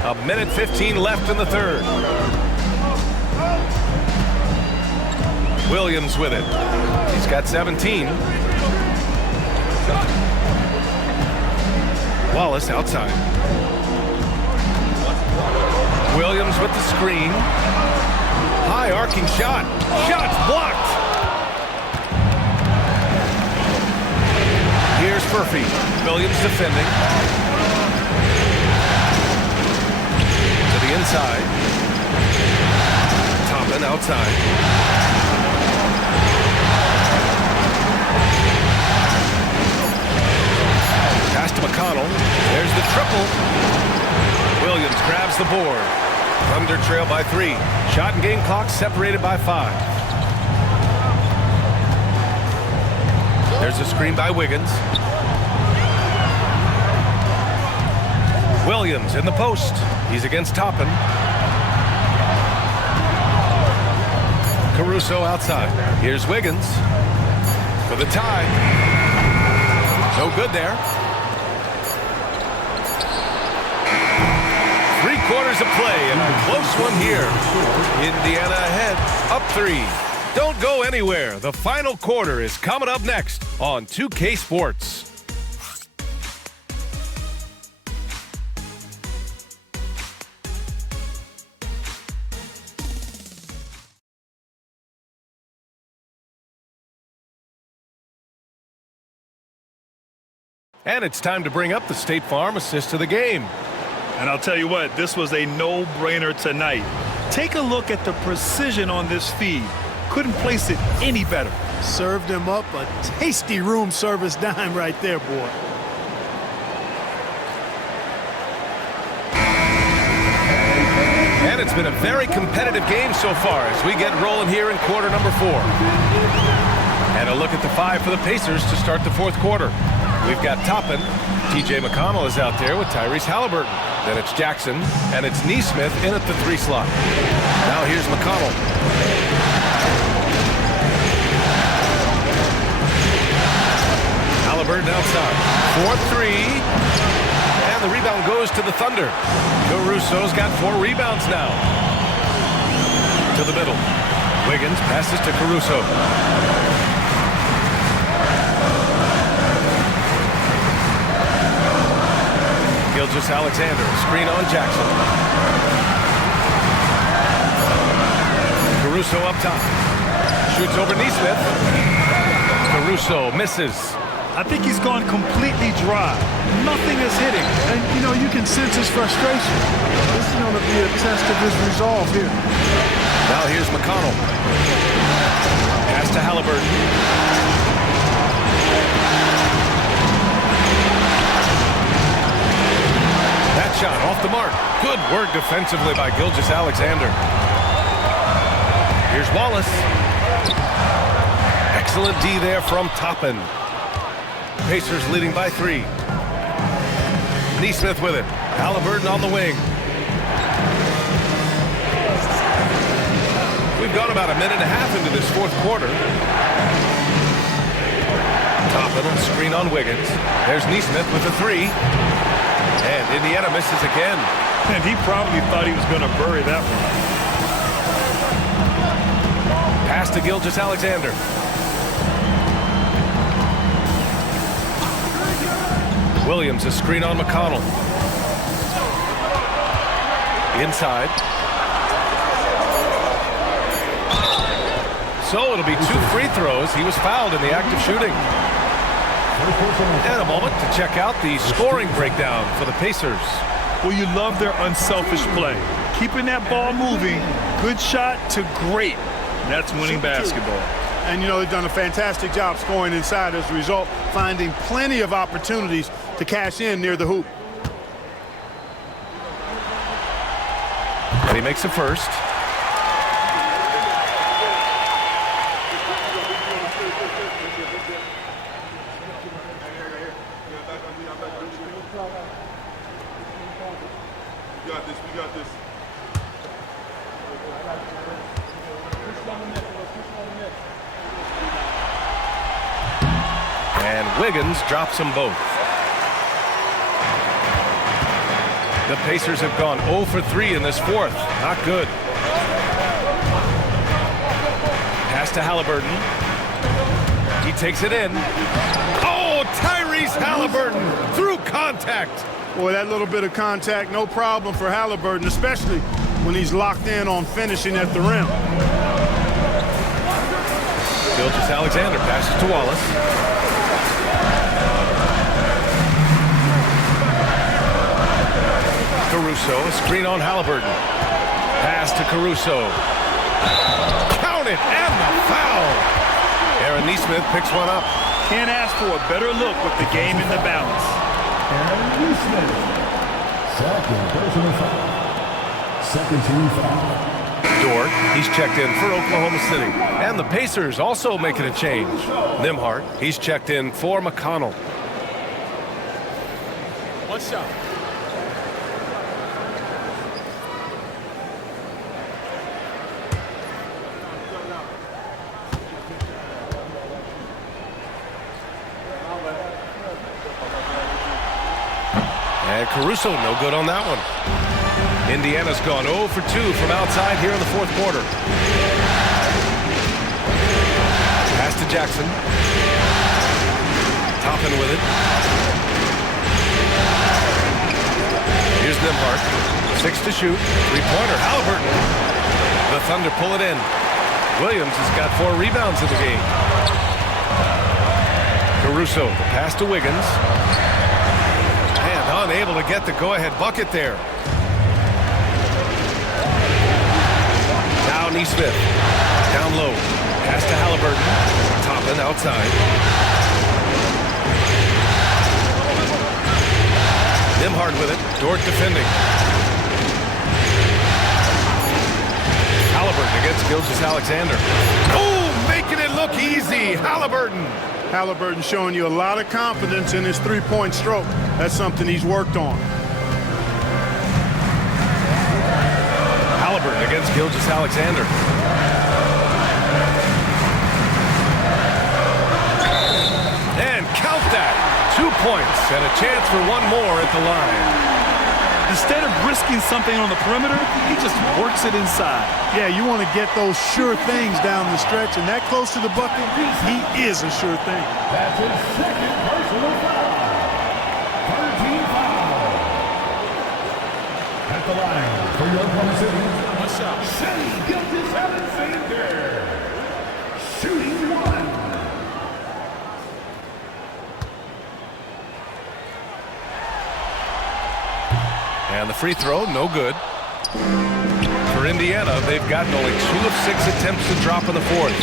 A minute 15 left in the third. Williams with it. He's got 17. Wallace outside. Williams with the screen. High arcing shot. Shots blocked. Here's Murphy. Williams defending. To the inside. Toppin outside. Pass to McConnell. There's the triple. Williams grabs the board. Thunder trail by 3. Shot and game clock separated by 5. There's a screen by Wiggins. Williams in the post. He's against Toppin. Caruso outside. Here's Wiggins for the tie. No good there. 3 quarters of play and a close one here. Indiana ahead, up 3. Don't go anywhere. The final quarter is coming up next on 2K Sports. And it's time to bring up the State Farm assist to the game. And I'll tell you what, this was a no-brainer tonight. Take a look at the precision on this feed. Couldn't place it any better. Served him up a tasty room service dime right there, boy. And it's been a very competitive game so far as we get rolling here in quarter number 4. And a look at the 5 for the Pacers to start the 4th quarter. We've got Toppin. TJ McConnell is out there with Tyrese Halliburton. Then it's Jackson, and it's Nesmith in at the 3 slot. Now here's McConnell. Halliburton outside. 4-3. And the rebound goes to the Thunder. Caruso's got 4 rebounds now. To the middle. Wiggins passes to Caruso. Gilgeous-Alexander, screen on Jackson. Caruso up top. Shoots over Nesmith. Caruso misses. I think he's gone completely dry. Nothing is hitting. And, you know, you can sense his frustration. This is going to be a test of his resolve here. Now here's McConnell. Pass to Halliburton. That shot off the mark. Good work defensively by Gilgeous-Alexander. Here's Wallace. Excellent D there from Toppin. Pacers leading by 3. Nesmith with it. Halliburton on the wing. We've gone about a minute and a half into this 4th quarter. Toppin will screen on Wiggins. There's Nesmith with the 3. And Indiana misses again. And he probably thought he was going to bury that one. Pass to Gilgeous-Alexander. Williams, a screen on McConnell. Inside. So it'll be 2 free throws. He was fouled in the act of shooting. And a moment to check out the scoring breakdown for the Pacers. Well, you love their unselfish play. Keeping that ball moving, good shot to great. That's winning basketball. And, you know, they've done a fantastic job scoring inside as a result, finding plenty of opportunities to cash in near the hoop. And he makes the first. We got this. And Wiggins drops them both. The Pacers have gone 0 for 3 in this 4th. Not good. Pass to Halliburton. He takes it in. Oh, Tyrese Halliburton through contact. Boy, that little bit of contact, no problem for Halliburton, especially when he's locked in on finishing at the rim. Gilgeous-Alexander passes to Wallace. Caruso, a screen on Halliburton. Pass to Caruso. Count it, and the foul. Aaron Nesmith picks one up. Can't ask for a better look with the game in the balance. Aaron Nesmith. Second personal foul. Second team foul. Dort, he's checked in for Oklahoma City. And the Pacers also making a change. Nembhard, he's checked in for McConnell. One shot. And Caruso, no good on that one. Indiana's gone 0 for 2 from outside here in the fourth quarter. Pass to Jackson. Toppin with it. Here's Nembhard. 6 to shoot. Three-pointer. Halliburton. The Thunder pull it in. Williams has got 4 rebounds in the game. Caruso, the pass to Wiggins. And unable to get the go-ahead bucket there. Now Nesmith. Down low. Pass to Halliburton. Toppin outside. Nembhard with it. Dort defending. Halliburton against Gilgeous-Alexander. Oh, making it look easy. Halliburton. Halliburton showing you a lot of confidence in his three-point stroke. That's something he's worked on. Halliburton against Gilgeous-Alexander. And count that. 2 points and a chance for one more at the line. Instead of risking something on the perimeter, he just works it inside. Yeah, you want to get those sure things down the stretch, and that close to the bucket, he is a sure thing. That's his second personal foul. 13 foul. At the line for your Oklahoma City. One shot. Gilgeous-Alexander. Shooting 1. And the free throw, no good. For Indiana, they've gotten only 2 of 6 attempts to drop in the fourth.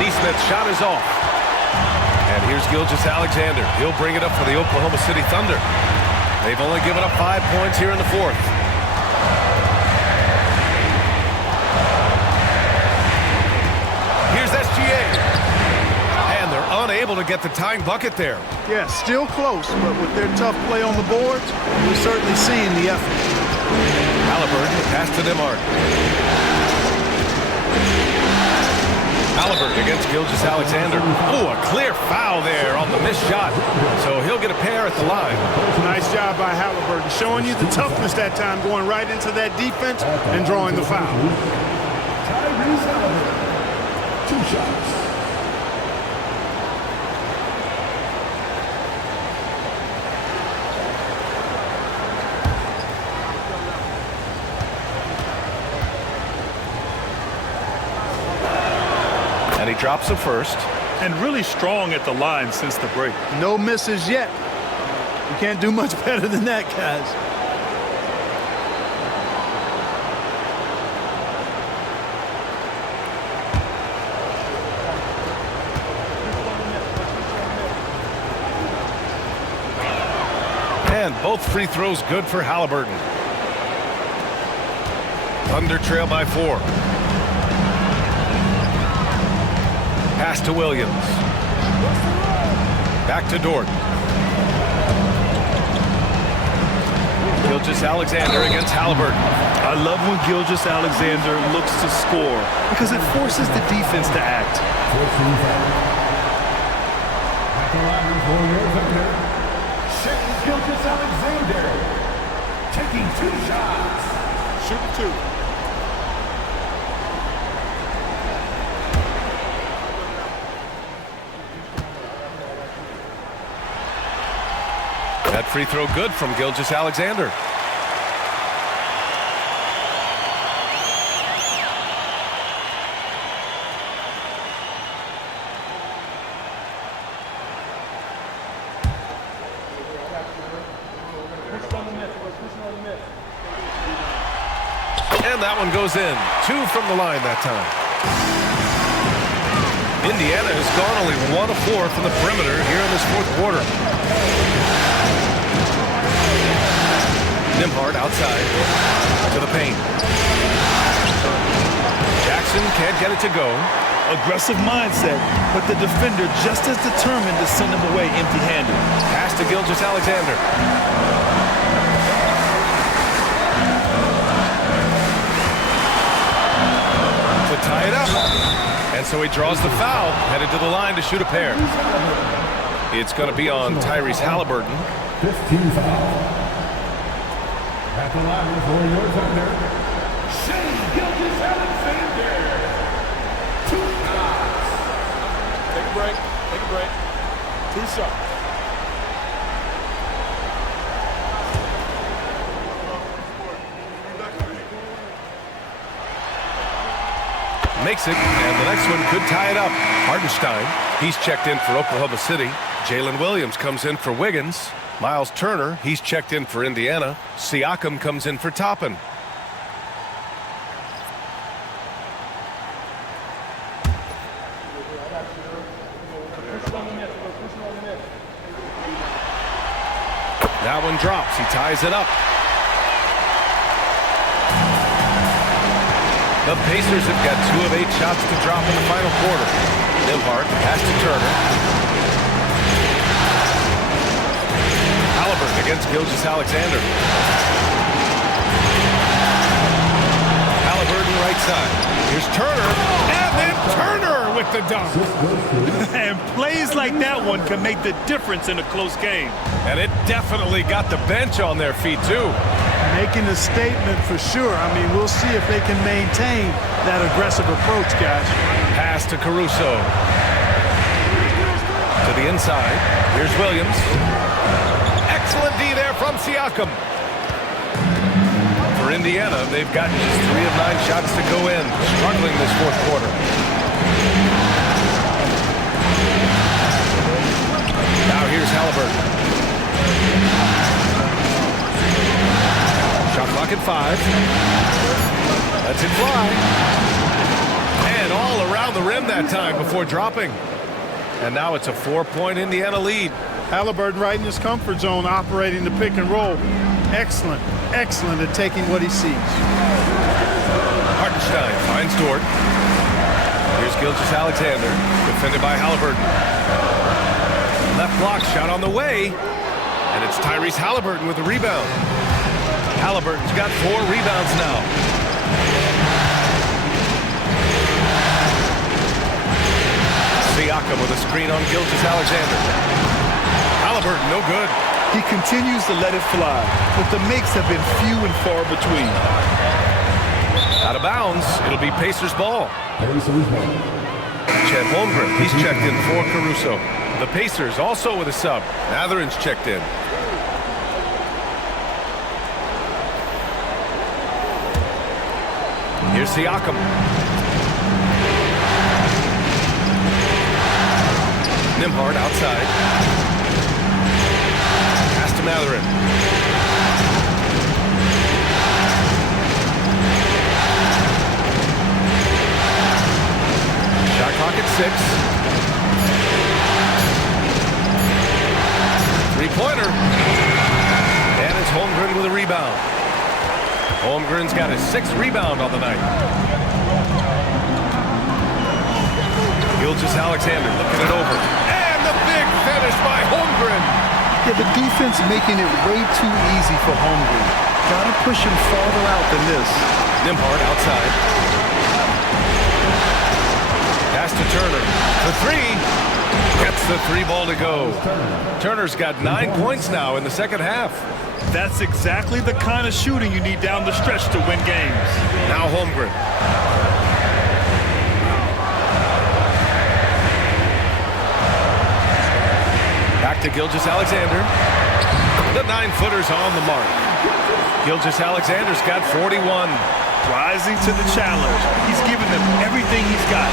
Nesmith's shot is off. And here's Gilgeous-Alexander. He'll bring it up for the Oklahoma City Thunder. They've only given up 5 points here in the fourth. Here's SGA. And they're unable to get the tying bucket there. Yeah, still close, but with their tough play on the boards, we're certainly seeing the effort. Halliburton, pass to Nembhard. Halliburton against Gilgeous-Alexander. Oh, a clear foul there on the missed shot. So he'll get a pair at the line. Nice job by Halliburton, showing you the toughness that time, going right into that defense and drawing the foul. Tyrese Halliburton. 2 shots. And he drops the first. And really strong at the line since the break. No misses yet. You can't do much better than that, guys. And both free throws good for Halliburton. Thunder trail by 4. Pass to Williams. Back to Dort. Gilgeous-Alexander against Halliburton. I love when Gilgeous-Alexander looks to score because it forces the defense to act. 14 foul. At the line for your Thunder. Gilgeous-Alexander taking 2 shots. Shooting 2. free throw good from Gilgeous-Alexander. And that one goes in. 2 from the line that time. Indiana has gone only 1 of 4 from the perimeter here in this fourth quarter. Nembhard outside to the paint. Jackson can't get it to go. Aggressive mindset, but the defender just as determined to send him away empty-handed. Pass to Gilgeous-Alexander. To tie it up. And so he draws the foul, headed to the line to shoot a pair. It's going to be on Tyrese Halliburton. 15 foul. At the line for your defender, Gilgeous-Alexander. 2 shots. Take a break. Take a break. 2 shots. Makes it, and the next one could tie it up. Hardenstein, he's checked in for Oklahoma City. Jalen Williams comes in for Wiggins. Miles Turner, he's checked in for Indiana. Siakam comes in for Toppin. That one drops. He ties it up. The Pacers have got 2 of 8 shots to drop in the final quarter. Nembhard pass to Turner. Halliburton against Gilgeous-Alexander. Halliburton right side. Here's Turner, and then Turner with the dunk. And plays like that one can make the difference in a close game. And it definitely got the bench on their feet, too. Making a statement for sure. I mean, we'll see if they can maintain that aggressive approach, guys. Pass to Caruso. To the inside. Here's Williams. Excellent D there from Siakam. For Indiana, they've gotten just 3 of 9 shots to go in. Struggling this fourth quarter. Now here's Halliburton. Shot clock at 5. Lets it fly. And all around the rim that time before dropping. And now it's a 4-point Indiana lead. Halliburton right in his comfort zone, operating the pick and roll. Excellent, excellent at taking what he sees. Hartenstein finds Dort. Here's Gilgeous-Alexander, defended by Halliburton. Left block shot on the way. And it's Tyrese Halliburton with the rebound. Halliburton's got 4 rebounds now. Siakam with a screen on Gilgeous-Alexander. Halliburton, no good. He continues to let it fly, but the makes have been few and far between. Out of bounds, it'll be Pacers ball. Pacers ball. Chet Holmgren, he's checked in for Caruso. The Pacers also with a sub. Mathurin's checked in. Here's Siakam. Nembhard outside. Pass to Mathurin. Shot clock at 6. 3-pointer. And it's Holmgren with a rebound. Holmgren's got his 6th rebound on the night. Gilgeous-Alexander looking it over. And the big finish by Holmgren. Yeah, the defense making it way too easy for Holmgren. Got to push him farther out than this. Nembhard outside. Pass to Turner. The 3. Gets the 3 ball to go. Turner's got 9 points now in the second half. That's exactly the kind of shooting you need down the stretch to win games. Now Holmgren. Back to Gilgeous-Alexander. The 9-footer's on the mark. Gilgeous-Alexander's got 41. Rising to the challenge. He's giving them everything he's got.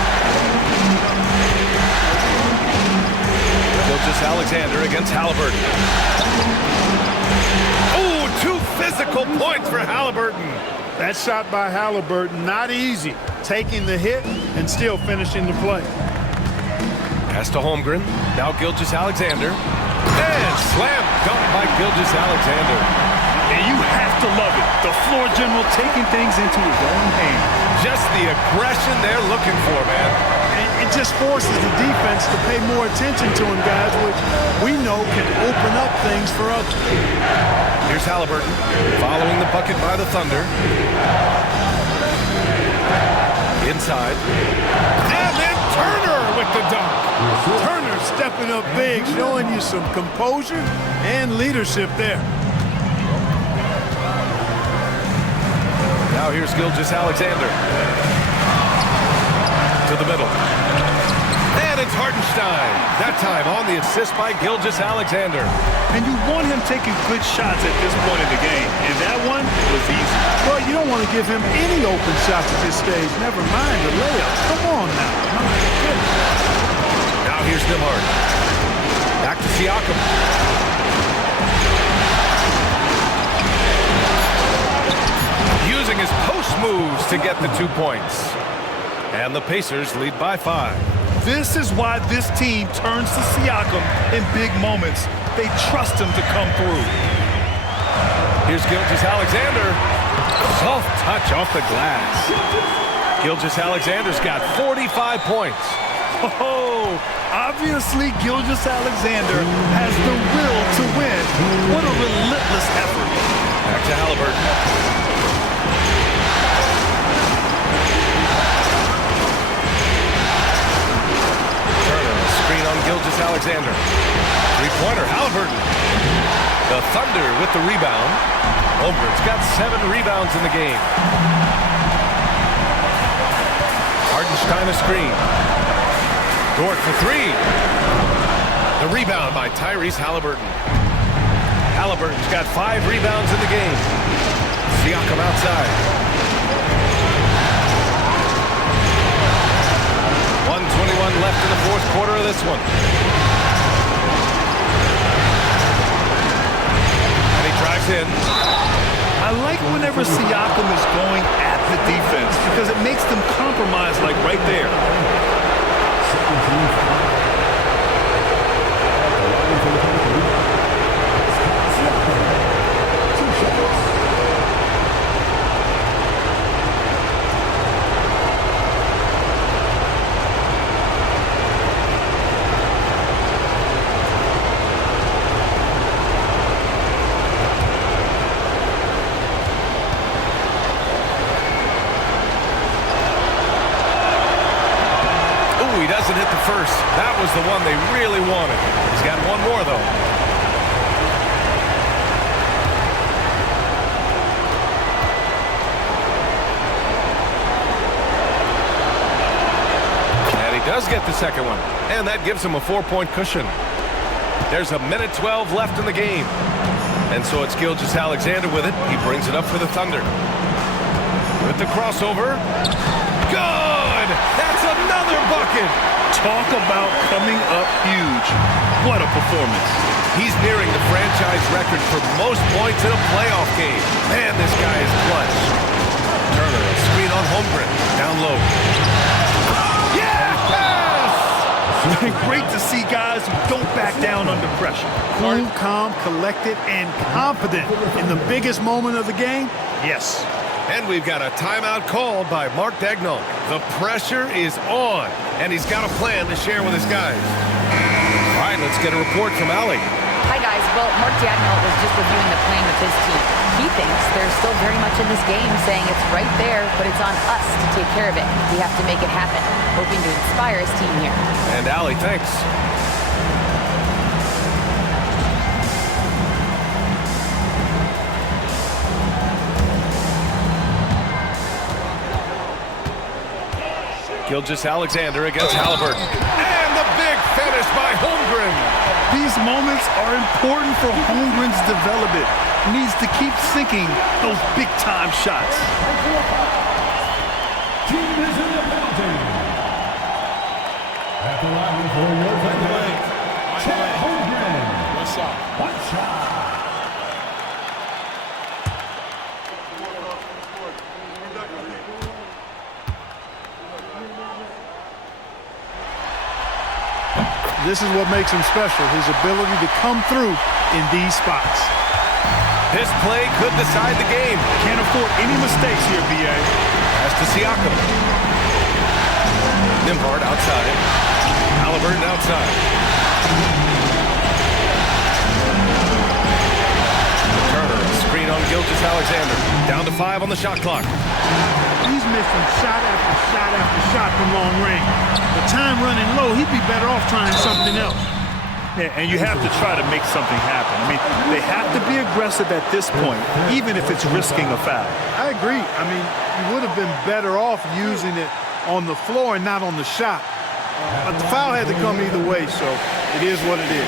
Gilgeous-Alexander against Halliburton. Oh, 2 physical points for Halliburton. That shot by Halliburton, not easy. Taking the hit and still finishing the play. Pass to Holmgren. Now Gilgeous-Alexander. And slam dunk by Gilgeous-Alexander. And you have to love it. The floor general taking things into his own hands. Just the aggression they're looking for, man. And it just forces the defense to pay more attention to him, guys, which we know can open up things for others. Here's Halliburton following the bucket by the Thunder. Inside. And then Turner with the dunk. Turner stepping up big, showing you some composure and leadership there. Now here's Gilgeous-Alexander. To the middle. And it's Hartenstein. That time on the assist by Gilgeous-Alexander. And you want him taking good shots at this point in the game. And that one was easy. Well, you don't want to give him any open shots at this stage. Never mind the layup. Come on now. My goodness. Now here's Nimhard. Back to Siakam. Using his post moves to get the 2 points. And the Pacers lead by 5. This is why this team turns to Siakam in big moments. They trust him to come through. Here's Gilgeous-Alexander. Soft touch off the glass. Gilgeous-Alexander's got 45 points. Oh, obviously Gilgeous-Alexander has the will to win. What a relentless effort. Back to Halliburton. Screen on Gilgeous-Alexander. Three-pointer, Halliburton. The Thunder with the rebound. Holmgren's got 7 rebounds in the game. Hartenstein a screen. Dort for 3. The rebound by Tyrese Halliburton. Halliburton's got 5 rebounds in the game. Siakam outside. 1:21 left in the 4th quarter of this one. And he drives in. I like whenever Siakam is going at the defense because it makes them compromise like right there. Doesn't hit the first. That was the one they really wanted. He's got one more, though. And he does get the second one. And that gives him a 4-point cushion. There's 1:12 left in the game. And so it's Gilgeous-Alexander with it. He brings it up for the Thunder. With the crossover. Good! That's another bucket! Talk about coming up huge. What a performance. He's nearing the franchise record for most points in a playoff game. Man, this guy is clutch. Turner, a screen on Holmgren. Down low. Yes! Great to see guys who don't back down under pressure. Cool, calm, collected, and confident in the biggest moment of the game. Yes. And we've got a timeout called by Mark Daigneault. The pressure is on, and he's got a plan to share with his guys. All right, let's get a report from Allie. Hi, guys. Well, Mark Daigneault was just reviewing the plan with his team. He thinks they're still very much in this game, saying it's right there, but it's on us to take care of it. We have to make it happen, hoping to inspire his team here. And Allie, thanks. Gilgeous-Alexander against Halliburton. And the big finish by Holmgren. These moments are important for Holmgren's development. He needs to keep sinking those big-time shots. Team is in the penalty. At the line for your penalty, Chet Holmgren. What's up? One shot. This is what makes him special, his ability to come through in these spots. This play could decide the game. Can't afford any mistakes here, B.A. Pass to Siakam. Nimhard outside. Halliburton outside. Turner, a screen on Gilgeous-Alexander. Down to 5 on the shot clock. He's missing shot after shot after shot from long range. The time running low, he'd be better off trying something else. Yeah, and you have to try to make something happen. I mean, they have to be aggressive at this point, even if it's risking a foul. I agree. I mean, you would have been better off using it on the floor and not on the shot. But the foul had to come either way, so it is what it is.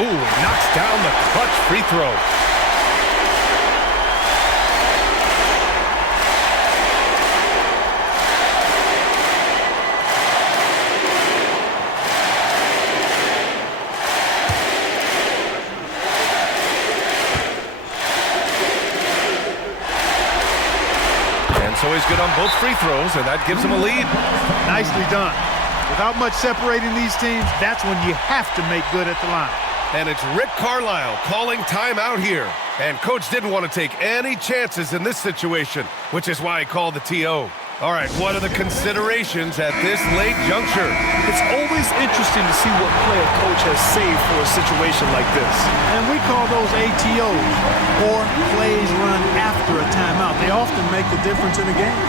Ooh, knocks down the clutch free throw. And so he's good on both free throws, and that gives him a lead. Nicely done. Without much separating these teams, that's when you have to make good at the line. And it's Rick Carlisle calling timeout here. And coach didn't want to take any chances in this situation, which is why he called the TO. All right, what are the considerations at this late juncture? It's always interesting to see what play a coach has saved for a situation like this. And we call those ATOs, or plays run after a timeout. They often make the difference in a game.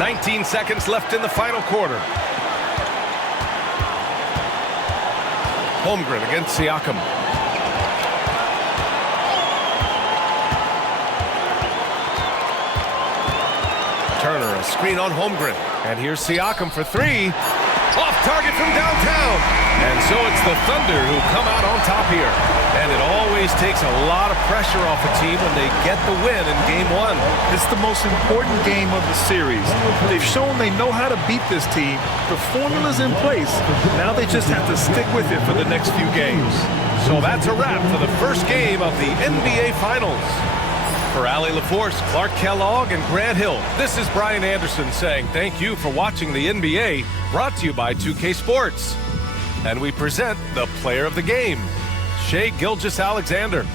19 seconds left in the final quarter. Holmgren against Siakam. Turner, a screen on Holmgren. And here's Siakam for 3. Off target from downtown. And so it's the Thunder who come out on top here. And it always takes a lot of pressure off a team when they get the win in Game 1. It's the most important game of the series. They've shown they know how to beat this team. The formula's in place. Now they just have to stick with it for the next few games. So that's a wrap for the first game of the NBA Finals. For Allie LaForce, Clark Kellogg, and Grant Hill, this is Brian Anderson saying thank you for watching the NBA, brought to you by 2K Sports. And we present the player of the game, Shai Gilgeous-Alexander.